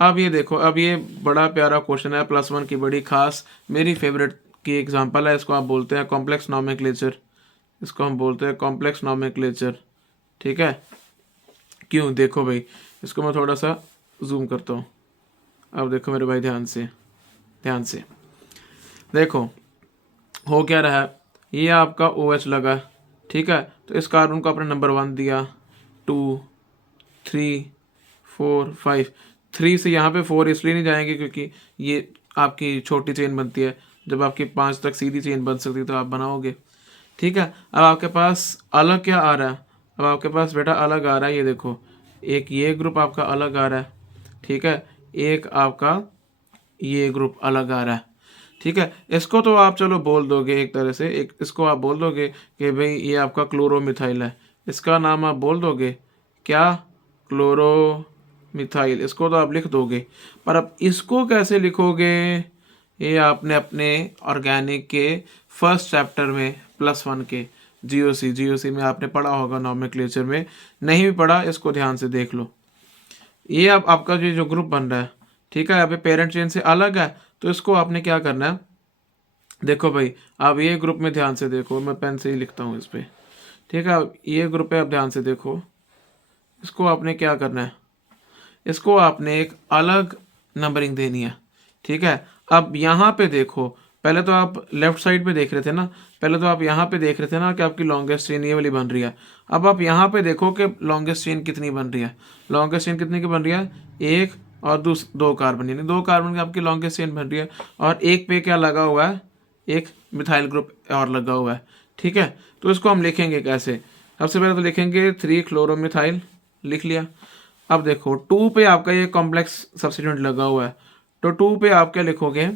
अब ये देखो, अब ये बड़ा प्यारा क्वेश्चन है, +1 की बड़ी खास मेरी फेवरेट की एग्जांपल है, इसको आप बोलते हैं कॉम्प्लेक्स नॉमेनक्लेचर, इसको हम बोलते हैं कॉम्प्लेक्स नॉमेनक्लेचर, ठीक है। क्यों, देखो भाई इसको मैं थोड़ा सा जूम करता हूँ, अब देखो मेरे भाई ध्यान से, ध्यान से देखो हो क्या रहा है, ये आपका OH लगा, ठीक है, तो इस कार्बन को आपने नंबर 1 दिया, 2 3 4 5, 3 से यहाँ पे 4 इसलिए नहीं जाएंगे क्योंकि ये आपकी छोटी चेन बनती है, जब आपकी 5 तक सीधी चेन बन सकती है तो आप बनाओगे, ठीक है। अब आपके पास अलग क्या आ रहा है, अब आपके पास बेटा अलग आ रहा है, ये देखो एक ये ग्रुप आपका अलग आ रहा है, ठीक है, एक आपका ये ग्रुप अलग आ रहा है, ठीक है। इसको तो आप चलो बोल दोगे एक तरह से, एक इसको आप बोल दोगे कि भाई ये आपका क्लोरोमिथाइल है, इसका नाम आप बोल दोगे क्या, क्लोरोमिथाइल, इसको तो आप लिख दोगे, पर अब इसको कैसे लिखोगे, ये आपने अपने ऑर्गेनिक के फर्स्ट चैप्टर में +1 के जीओसी में आपने पढ़ा होगा, नॉमेनक्लेचर में नहीं भी पढ़ा इसको ध्यान से देख लो। ये अब आपका जो ग्रुप बन रहा है, ठीक है, अभी पेरेंट चेन से अलग है, तो इसको आपने क्या करना है, देखो भाई, अब ये ग्रुप में ध्यान से देखो, मैं पेन से ही लिखता हूँ इस पे, ठीक है। अब ये ग्रुप है, अब ध्यान से देखो, इसको आपने क्या करना है, इसको आपने एक अलग नंबरिंग देनी है, ठीक है। अब यहाँ पे देखो, पहले तो आप लेफ्ट साइड पे देख रहे थे ना, पहले तो आप यहाँ पे देख रहे थे ना कि आपकी लॉन्गेस्ट चेन ये वाली बन रही है। अब आप यहाँ पे देखो कि लॉन्गेस्ट चेन कितनी बन रही है, लॉन्गेस्ट चेन कितनी की बन रही है, एक और दो कार्बन, यानी 2 कार्बन की आपकी लॉन्गेस्ट चेन बन रही है। और एक पे क्या लगा हुआ है, एक मिथाइल ग्रुप और लगा हुआ है, ठीक है। तो इसको हम लिखेंगे कैसे, सबसे पहले तो लिखेंगे 3 क्लोरोमिथाइल, लिख लिया। अब देखो 2 पे आपका ये कॉम्प्लेक्स सब्स्टिट्यूएंट लगा हुआ है, तो 2 पे आप क्या लिखोगे,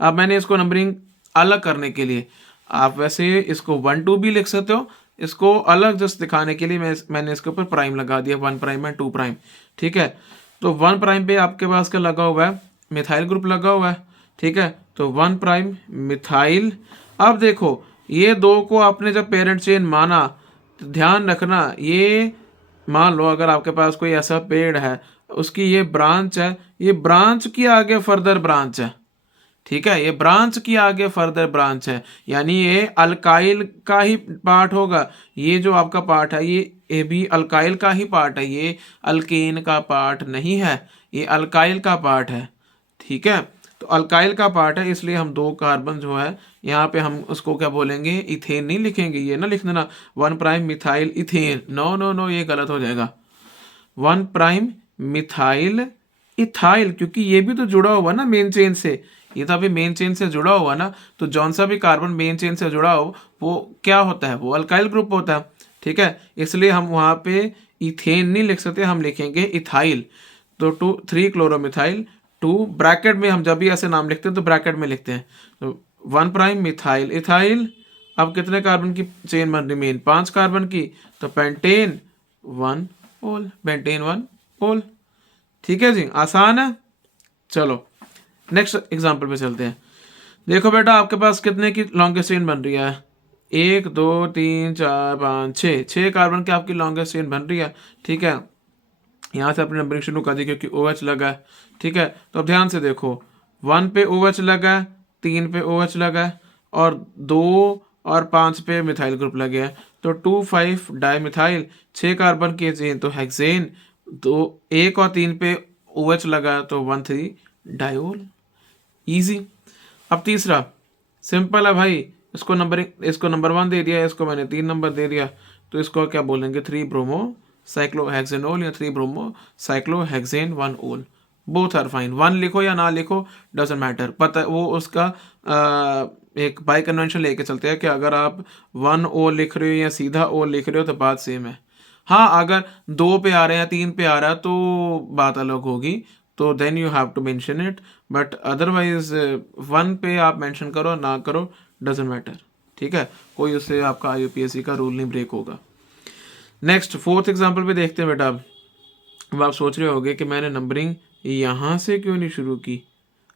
अब मैंने इसको नंबरिंग अलग करने के लिए, आप वैसे इसको 1 2 भी लिख सकते हो, इसको अलग जस्ट दिखाने के लिए मैंने इसके ऊपर प्राइम लगा दिया, 1 प्राइम एंड 2 प्राइम, ठीक है। तो 1 प्राइम पे आपके पास क्या लगा हुआ है, मिथाइल ग्रुप लगा हुआ है, ठीक है। तो 1 प्राइम मिथाइल। अब देखो ये दो को आपने जब पेरेंट चेन माना, तो ध्यान रखना, ये मान लो अगर आपके पास कोई ऐसा पेड़ है, उसकी ये ब्रांच है, ये ब्रांच की आगे फर्दर ब्रांच है, ठीक है, ये ब्रांच की आगे फर्दर ब्रांच है, यानी ये अल्काइल का ही पार्ट होगा। ये जो आपका पार्ट है, ये भी अल्काइल का ही पार्ट है, ये अल्केन का पार्ट नहीं है, ये अल्काइल का पार्ट है, ठीक है। तो अल्काइल का पार्ट है, इसलिए हम 2 कार्बन जो है यहाँ पे हम उसको क्या बोलेंगे, इथेन नहीं लिखेंगे, ये ना लिख देना 1 prime methyl ethane, no no no, ये गलत हो जाएगा। 1 प्राइम मिथाइल इथाइल, क्योंकि ये भी तो जुड़ा हुआ ना मेन चेन से, ये तो अभी मेन चेन से जुड़ा हुआ ना, तो जौन सा भी कार्बन मेन चेन से जुड़ा हो वो क्या होता है, वो अल्काइल ग्रुप होता है, ठीक है। इसलिए हम वहाँ पे इथेन नहीं लिख सकते, हम लिखेंगे इथाइल। तो 3 क्लोरोमिथाइल 2, ब्रैकेट में हम जब भी ऐसे नाम लिखते हैं तो ब्रैकेट में लिखते हैं, तो 1 प्राइम मिथाइल इथाइल। अब कितने कार्बन की चेन बन रही, मेन 5 कार्बन की, तो पेंटेन 1 ओल, पेंटेन 1 ओल, ठीक है जी, आसान है। चलो नेक्स्ट एग्जांपल पे चलते हैं। देखो बेटा, आपके पास कितने की लॉन्गेस्ट चेन बन रही है, 1 2 3 4 5 6 कार्बन की आपकी लॉन्गेस्ट चेन बन रही है, ठीक है। यहाँ से अपनी नंबरिंग शुरू कर दी क्योंकि OH लगा है, ठीक है। तो अब ध्यान से देखो, 1 पे OH लगा है, 3 पे OH लगा है, और 2 और 5 पे मिथाइल ग्रुप लगे हैं, तो 2 5 डाई मिथाइल, 6 कार्बन की चेन तो हेक्सेन, 1 और 3 पे OH लगा है, तो 1 3 डायोल, इजी। अब तीसरा सिंपल है भाई, इसको नंबर 1 दे दिया, इसको मैंने 3 नंबर दे दिया, तो इसको क्या बोलेंगे, 3 ब्रोमो साइक्लोहेक्सेनोल या 3 ब्रोमो साइक्लोहेक्सेन 1 ओल, बोथ आर फाइन, 1 लिखो या ना लिखो डजेंट मैटर, पता वो उसका एक बाय कन्वेंशन लेके चलते हैं कि अगर आप 1 ओ लिख रहे हो या सीधा ओ लिख रहे हो तो बात सेम है। हाँ, अगर 2 पे आ रहे हैं 3 पे आ रहा है तो बात अलग होगी, तो then you have to mention it, but otherwise 1 पे आप मेंशन करो ना करो डजेंट मैटर, ठीक है, कोई उससे आपका IUPAC का रूल नहीं ब्रेक होगा। नेक्स्ट 4th एग्जाम्पल पे देखते हैं बेटा। अब आप सोच रहे होगे कि मैंने नंबरिंग यहाँ से क्यों नहीं शुरू की,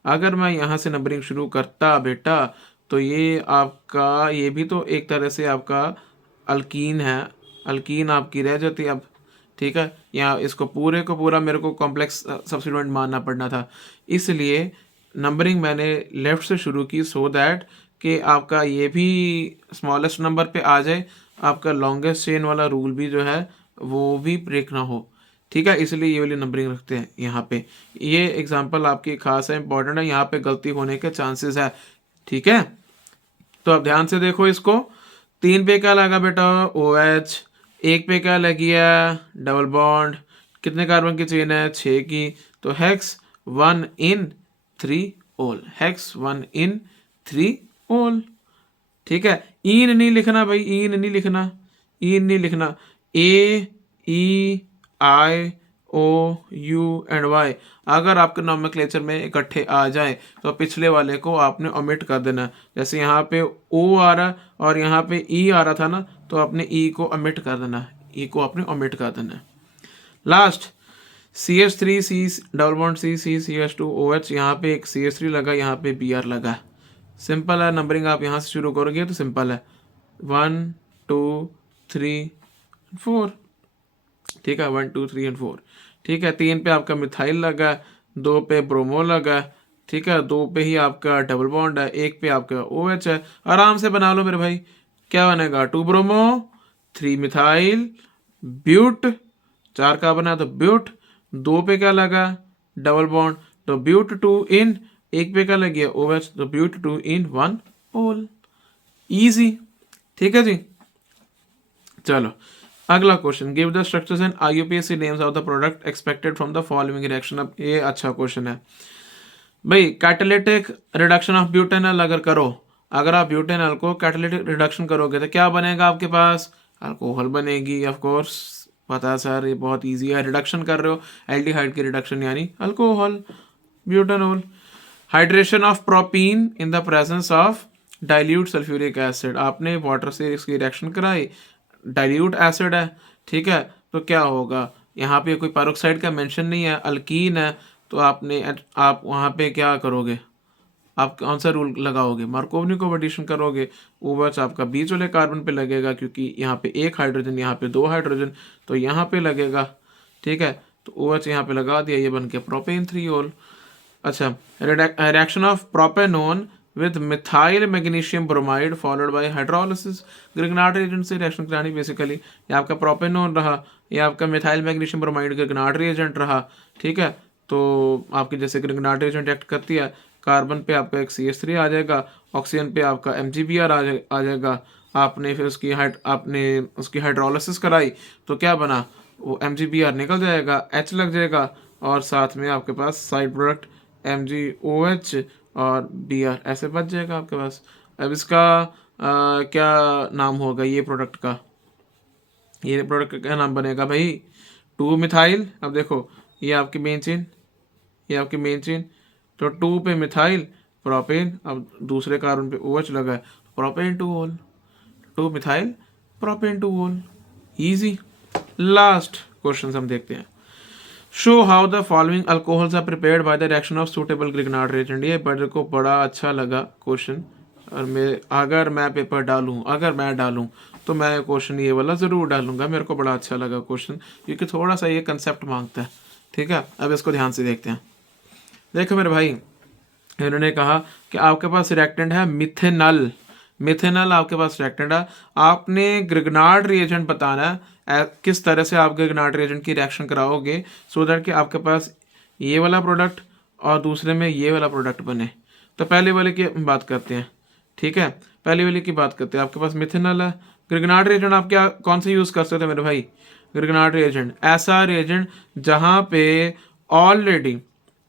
अगर मैं यहाँ से नंबरिंग शुरू करता बेटा तो ये आपका, ये भी तो एक तरह से आपका अल्कीन है, अल्कीन आपकी रह जाती अब, ठीक है। यहाँ इसको पूरे को पूरा मेरे को कॉम्प्लेक्स सब्स्टिट्यूएंट मानना पड़ना था, इसलिए नंबरिंग मैंने लेफ्ट से शुरू की, सो दैट कि आपका ये भी स्मॉलेस्ट नंबर पे आ जाए, आपका लॉन्गेस्ट चेन वाला रूल भी जो है वो भी ब्रेक ना हो, ठीक है। इसलिए ये वाली नंबरिंग रखते हैं यहाँ पे। ये एग्जांपल आपकी खास है, इंपॉर्टेंट है, यहाँ पे गलती होने के चांसेस है, ठीक है। तो अब ध्यान से देखो इसको, 3 पे क्या लगा बेटा OH, 1 पे क्या लगी है डबल बॉन्ड, कितने कार्बन की चेन है 6 की, तो हेक्स 1 इन 3 ओल, हेक्स 1 इन 3 ओल, ठीक है। ईन नहीं लिखना भाई, ईन नहीं लिखना, ईन नहीं लिखना, AEIOU&Y अगर आपके नॉमेनक्लेचर में इकट्ठे आ जाए तो पिछले वाले को आपने ओमिट कर देना, जैसे यहाँ पे O आ रहा और यहाँ पे E आ रहा था ना, तो आपने E को ओमिट कर देना, E को आपने ओमिट कर देना। Last CH3 C double bond C CH2 OH, यहाँ पे एक CH3 लगा, यहाँ पे Br लगा, सिंपल है। नंबरिंग आप यहाँ से शुरू करोगे तो सिंपल है, 1 2 3 4, ठीक है, 1 2 3 और 4, ठीक है। 3 पे आपका मिथाइल लगा है, 2 पे ब्रोमो लगा है, ठीक है। 2 पे ही आपका डबल बॉन्ड है, 1 पे आपका OH है। आराम से बना लो मेरे भाई, क्या बनेगा 2 ब्रोमो 3 मिथाइल ब्यूट, 4 कार्बन है तो ब्यूट, 2 पे क्या लगा डबल बॉन्ड तो ब्यूट 2 इन, 1 पे क्या लग गया OH तो ब्यूट 2 इन 1 ओल। इजी, ठीक है जी। चलो अगला question, give the structures and IUPAC names of the product expected from the following reaction. अब ये अच्छा क्वेश्चन है भाई। कैटालिटिक रिडक्शन ऑफ ब्यूटेनॉल अगर करो, अगर आप ब्यूटेनॉल को कैटालिटिक रिडक्शन करोगे तो क्या बनेगा आपके पास, अल्कोहल बनेगी। ऑफ कोर्स पता है सर, ये बहुत इजी है। रिडक्शन कर रहे हो एल्डिहाइड की रिडक्शन यानी alcohol butanol. Hydration of propene in the presence of dilute sulphuric acid, आपने वाटर से इसकी रिएक्शन कराई, डाइल्यूट एसिड है, ठीक है। तो क्या होगा, यहाँ पे कोई पैरोक्साइड का मेंशन नहीं है, अल्कीन है, तो आप वहाँ पे क्या करोगे, आप कौन सा रूल लगाओगे, मार्कोवनिकोव एडिशन करोगे। OH आपका बीच वाले कार्बन पे लगेगा, क्योंकि यहाँ पे 1 हाइड्रोजन, यहाँ पे 2 हाइड्रोजन, तो यहाँ पे लगेगा, ठीक है। तो OH यहाँ पे लगा दिया, ये बन के प्रोपेन 3 ओल। अच्छा, reaction of propanone with methyl magnesium bromide followed by hydrolysis. Grignard reagent से रिएक्शन करानी बेसिकली, ये आपका प्रोपेनोन रहा, ये आपका methyl magnesium bromide Grignard reagent रहा, ठीक है। तो आपकी जैसे ग्रिग्नार्ड रिएजेंट एक्ट करती है, कार्बन पे आपका एक CH3 आ जाएगा, ऑक्सीजन पे आपका MgBr आ जाएगा। आपने फिर उसकी हाइड्रोलिसिस कराई तो क्या बना, वो MgBr निकल जाएगा, H लग जाएगा, और साथ में आपके पास साइड प्रोडक्ट MgOH और Br ऐसे बच जाएगा आपके पास। अब इसका क्या नाम होगा ये प्रोडक्ट का, ये प्रोडक्ट का क्या नाम बनेगा भाई, 2 मिथाइल। अब देखो ये आपकी मेन चेन, ये आपकी मेन चेन, तो 2 पे मिथाइल प्रोपेन, अब दूसरे कार्बन पे OH लगा है, प्रोपेन 2 ओल, 2 मिथाइल प्रोपेन 2 ओल। इजी। लास्ट क्वेश्चन हम देखते हैं, show how the following alcohols are prepared by the reaction of suitable Grignard reagent. ये बड़े को बड़ा अच्छा लगा क्वेश्चन, और अगर मैं पेपर डालूं, अगर मैं डालूं तो मैं क्वेश्चन ये वाला ज़रूर डालूंगा। मेरे को बड़ा अच्छा लगा क्वेश्चन, क्योंकि थोड़ा सा ये कंसेप्ट मांगता है, ठीक है। अब इसको ध्यान से देखते हैं। देखो मेरे भाई, इन्होंने कहा कि आपके पास रिएक्टेंट है मिथेनॉल, मिथेनॉल आपके पास रिएक्टेंट है, आपने ग्रिग्नार्ड रिएजेंट बताना है। किस तरह से आप ग्रिग्नार्ड रिएजेंट की रिएक्शन कराओगे सो दैट कि आपके पास ये वाला प्रोडक्ट और दूसरे में ये वाला प्रोडक्ट बने। तो पहले वाले की बात करते हैं, ठीक है। पहले वाले की बात करते हैं, आपके पास मिथेनॉल है, ग्रिग्नार्ड रिएजेंट आप क्या कौन से यूज़ कर सकते हैं मेरे भाई, ग्रिग्नार्ड रिएजेंट ऐसा रिएजेंट जहाँ पे ऑलरेडी,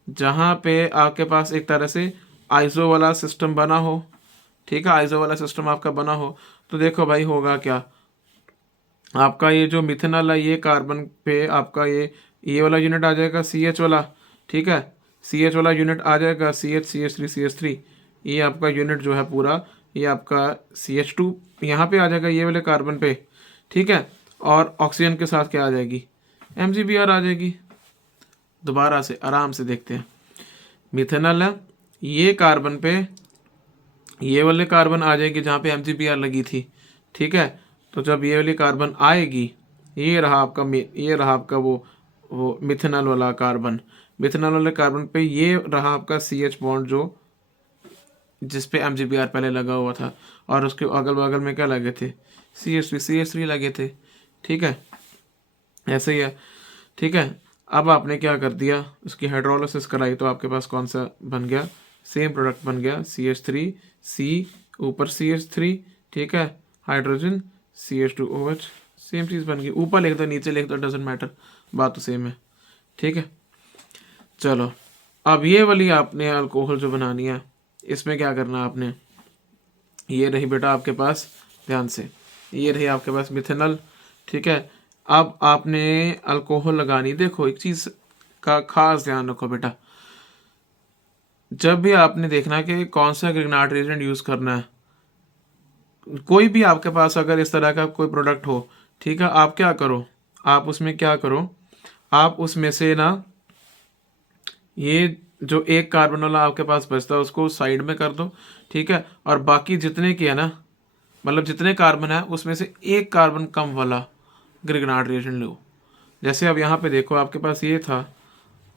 जहाँ पे आपके पास एक तरह से आइसो वाला सिस्टम बना हो, ठीक है, आइसो वाला सिस्टम आपका बना हो। तो देखो भाई होगा क्या, आपका ये जो मिथेनॉल है, ये कार्बन पे आपका ये वाला यूनिट आ जाएगा CH वाला, ठीक है। CH वाला यूनिट आ जाएगा, CH CH3 ये आपका यूनिट जो है पूरा, ये आपका CH2 यहाँ पे आ जाएगा ये वाले कार्बन पे, ठीक है। और ऑक्सीजन के साथ क्या आ जाएगी, MgBr आ जाएगी। दोबारा से आराम से देखते हैं, मिथेनॉल है, ये कार्बन पे ये वाले कार्बन आ जाएगी जहाँ पे MgBr लगी थी, ठीक है। तो जब ये वाली कार्बन आएगी, ये रहा आपका वो मिथेनॉल वाला कार्बन, मिथेनॉल वाले कार्बन पे ये रहा आपका CH बॉन्ड जो जिस पे MgBr पहले लगा हुआ था, और उसके अगल बगल में क्या लगे थे, CH3 लगे थे, ठीक है। ऐसे ही है, ठीक है। अब आपने क्या कर दिया, उसकी हाइड्रोलिसिस कराई, तो आपके पास कौन सा बन गया, सेम प्रोडक्ट बन गया, CH3C ऊपर CH3, ठीक है, हाइड्रोजन CH2OH, सेम चीज़ बन गई। ऊपर लिख दो नीचे लिख दो, डजेंट मैटर, बात तो सेम है, ठीक है। चलो अब ये वाली आपने अल्कोहल जो बनानी है, इसमें क्या करना है आपने, ये रही बेटा आपके पास, ध्यान से, ये रही आपके पास मिथेनॉल, ठीक है। अब आपने अल्कोहल लगानी, देखो एक चीज़ का खास ध्यान रखो बेटा, जब भी आपने देखना कि कौन सा ग्रिग्नार्ड रिएजेंट यूज़ करना है, कोई भी आपके पास अगर इस तरह का कोई प्रोडक्ट हो, ठीक है, आप क्या करो, आप उसमें क्या करो, आप उसमें से ना ये जो एक कार्बन वाला आपके पास बचता है उसको साइड में कर दो, ठीक है। और बाकी जितने की है ना, मतलब जितने कार्बन है उसमें से एक कार्बन कम वाला ग्रिग्नार्ड रिएजेंट लो, जैसे अब यहाँ पे देखो, आपके पास ये था,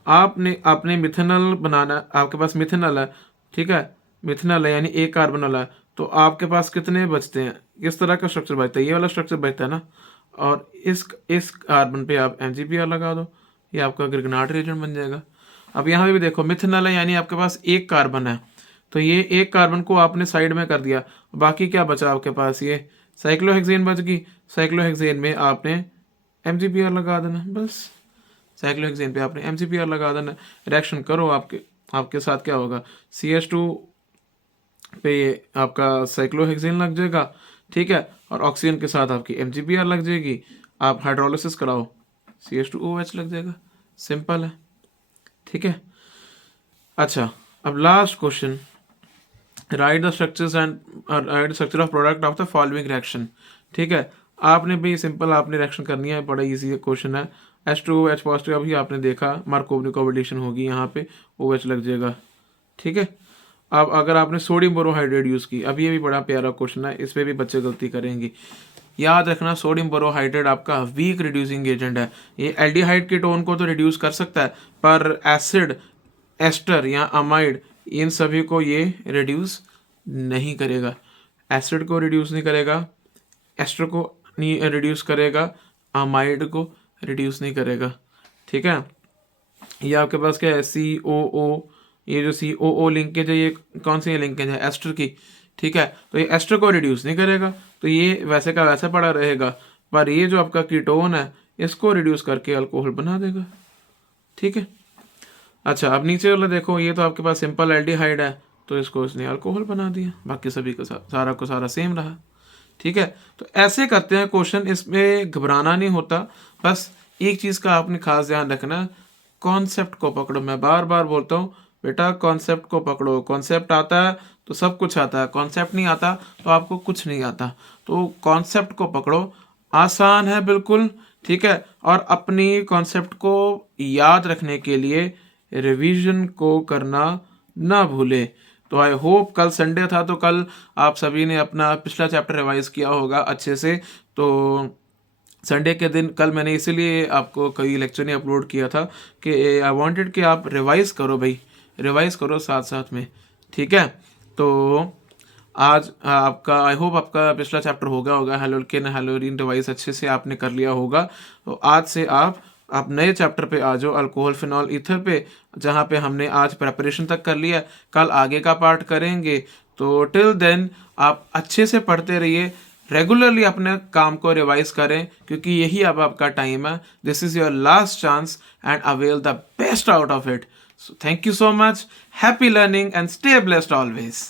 आपने मिथेनॉल बनाना, आपके पास मिथेनॉल है, ठीक है, मिथेनॉल है यानी एक कार्बन वाला है, तो आपके पास कितने बचते हैं, किस तरह का स्ट्रक्चर बचता है, ये वाला स्ट्रक्चर बचता है ना। और इस कार्बन पे आप MgPr लगा दो, ये आपका ग्रिग्नार्ड रिएजेंट बन जाएगा। अब यहाँ पे भी देखो, मिथेनॉल है यानी आपके पास एक कार्बन है, तो ये एक कार्बन को आपने साइड में कर दिया, बाकी क्या बचा आपके पास, ये साइक्लोहेक्सेन बच गई। साइक्लोहेक्सेन में आपने MgPr लगा देना, बस साइक्लोहेक्सेन पे आपने MgPr लगा देना। रिएक्शन करो, आपके साथ क्या होगा, CH2 पे आपका साइक्लोहेक्सेन लग जाएगा, ठीक है, और ऑक्सीजन के साथ आपकी MgPr लग जाएगी। आप हाइड्रोलिसिस कराओ, CH2OH लग जाएगा, सिंपल है, ठीक है। अच्छा, अब last question, right the structures and right the structure of product of the following reaction, ठीक है। आपने भी सिंपल आपने रिएक्शन करनी है, बड़ा इजी क्वेश्चन है। H2OH पॉजिटिव, अभी आपने देखा मार्कोवनिक एडिशन होगी, यहाँ पे OH लग जाएगा, ठीक है। अब अगर आपने सोडियम बोरोहाइड्रेट यूज़ की, अब ये भी बड़ा प्यारा क्वेश्चन है, इस पर भी बच्चे गलती करेंगे। याद रखना, सोडियम बोरोहाइड्रेट आपका वीक रिड्यूसिंग एजेंट है, ये एल्डिहाइड के टोन को तो रिड्यूस कर सकता है, पर एसिड, एस्टर या अमाइड, इन सभी को ये रिड्यूस नहीं करेगा। एसिड को रिड्यूस नहीं करेगा, एस्टर को नहीं रिड्यूस करेगा, अमाइड को रिड्यूस नहीं करेगा, ठीक है। ये आपके पास क्या है, COO, ये जो COO लिंकेज है, ये कौन सी लिंकेज है, एस्टर की, ठीक है। तो ये एस्टर को रिड्यूस नहीं करेगा, तो ये वैसे का वैसे पड़ा रहेगा, पर ये जो आपका कीटोन है इसको रिड्यूस करके अल्कोहल बना देगा, ठीक है। अच्छा, अब नीचे वाला देखो, ये तो आपके पास सिंपल एल्डिहाइड है, तो इसको इसने अल्कोहल बना दिया, बाकी सभी का सारा सेम रहा, ठीक है। तो ऐसे करते हैं क्वेश्चन, इसमें घबराना नहीं होता, बस एक चीज़ का आपने खास ध्यान रखना, कॉन्सेप्ट को पकड़ो। मैं बार बार बोलता हूँ बेटा, कॉन्सेप्ट को पकड़ो। कॉन्सेप्ट आता है तो सब कुछ आता है, कॉन्सेप्ट नहीं आता तो आपको कुछ नहीं आता। तो कॉन्सेप्ट को पकड़ो, आसान है बिल्कुल, ठीक है। और अपनी कॉन्सेप्ट को याद रखने के लिए रिवीजन को करना ना भूले। तो आई होप, कल संडे था तो कल आप सभी ने अपना पिछला चैप्टर रिवाइज किया होगा अच्छे से। तो संडे के दिन कल मैंने इसीलिए आपको कई लेक्चर नहीं अपलोड किया था कि आई वांटेड कि आप रिवाइज करो भाई, रिवाइज करो साथ साथ में, ठीक है। तो आज आपका, आई होप आपका पिछला चैप्टर होगा हेलोल्केन हेलोरीन रिवाइज अच्छे से आपने कर लिया होगा। तो आज से आप नए चैप्टर पे आ जाओ, अल्कोहल फिनॉल ईथर पे, जहाँ पे हमने आज प्रेपरेशन तक कर लिया, कल आगे का पार्ट करेंगे। तो टिल देन आप अच्छे से पढ़ते रहिए, रेगुलरली अपने काम को रिवाइज करें, क्योंकि यही अब आपका टाइम है। This is your last chance and avail the best out of it. So thank you so much, happy learning and stay blessed always.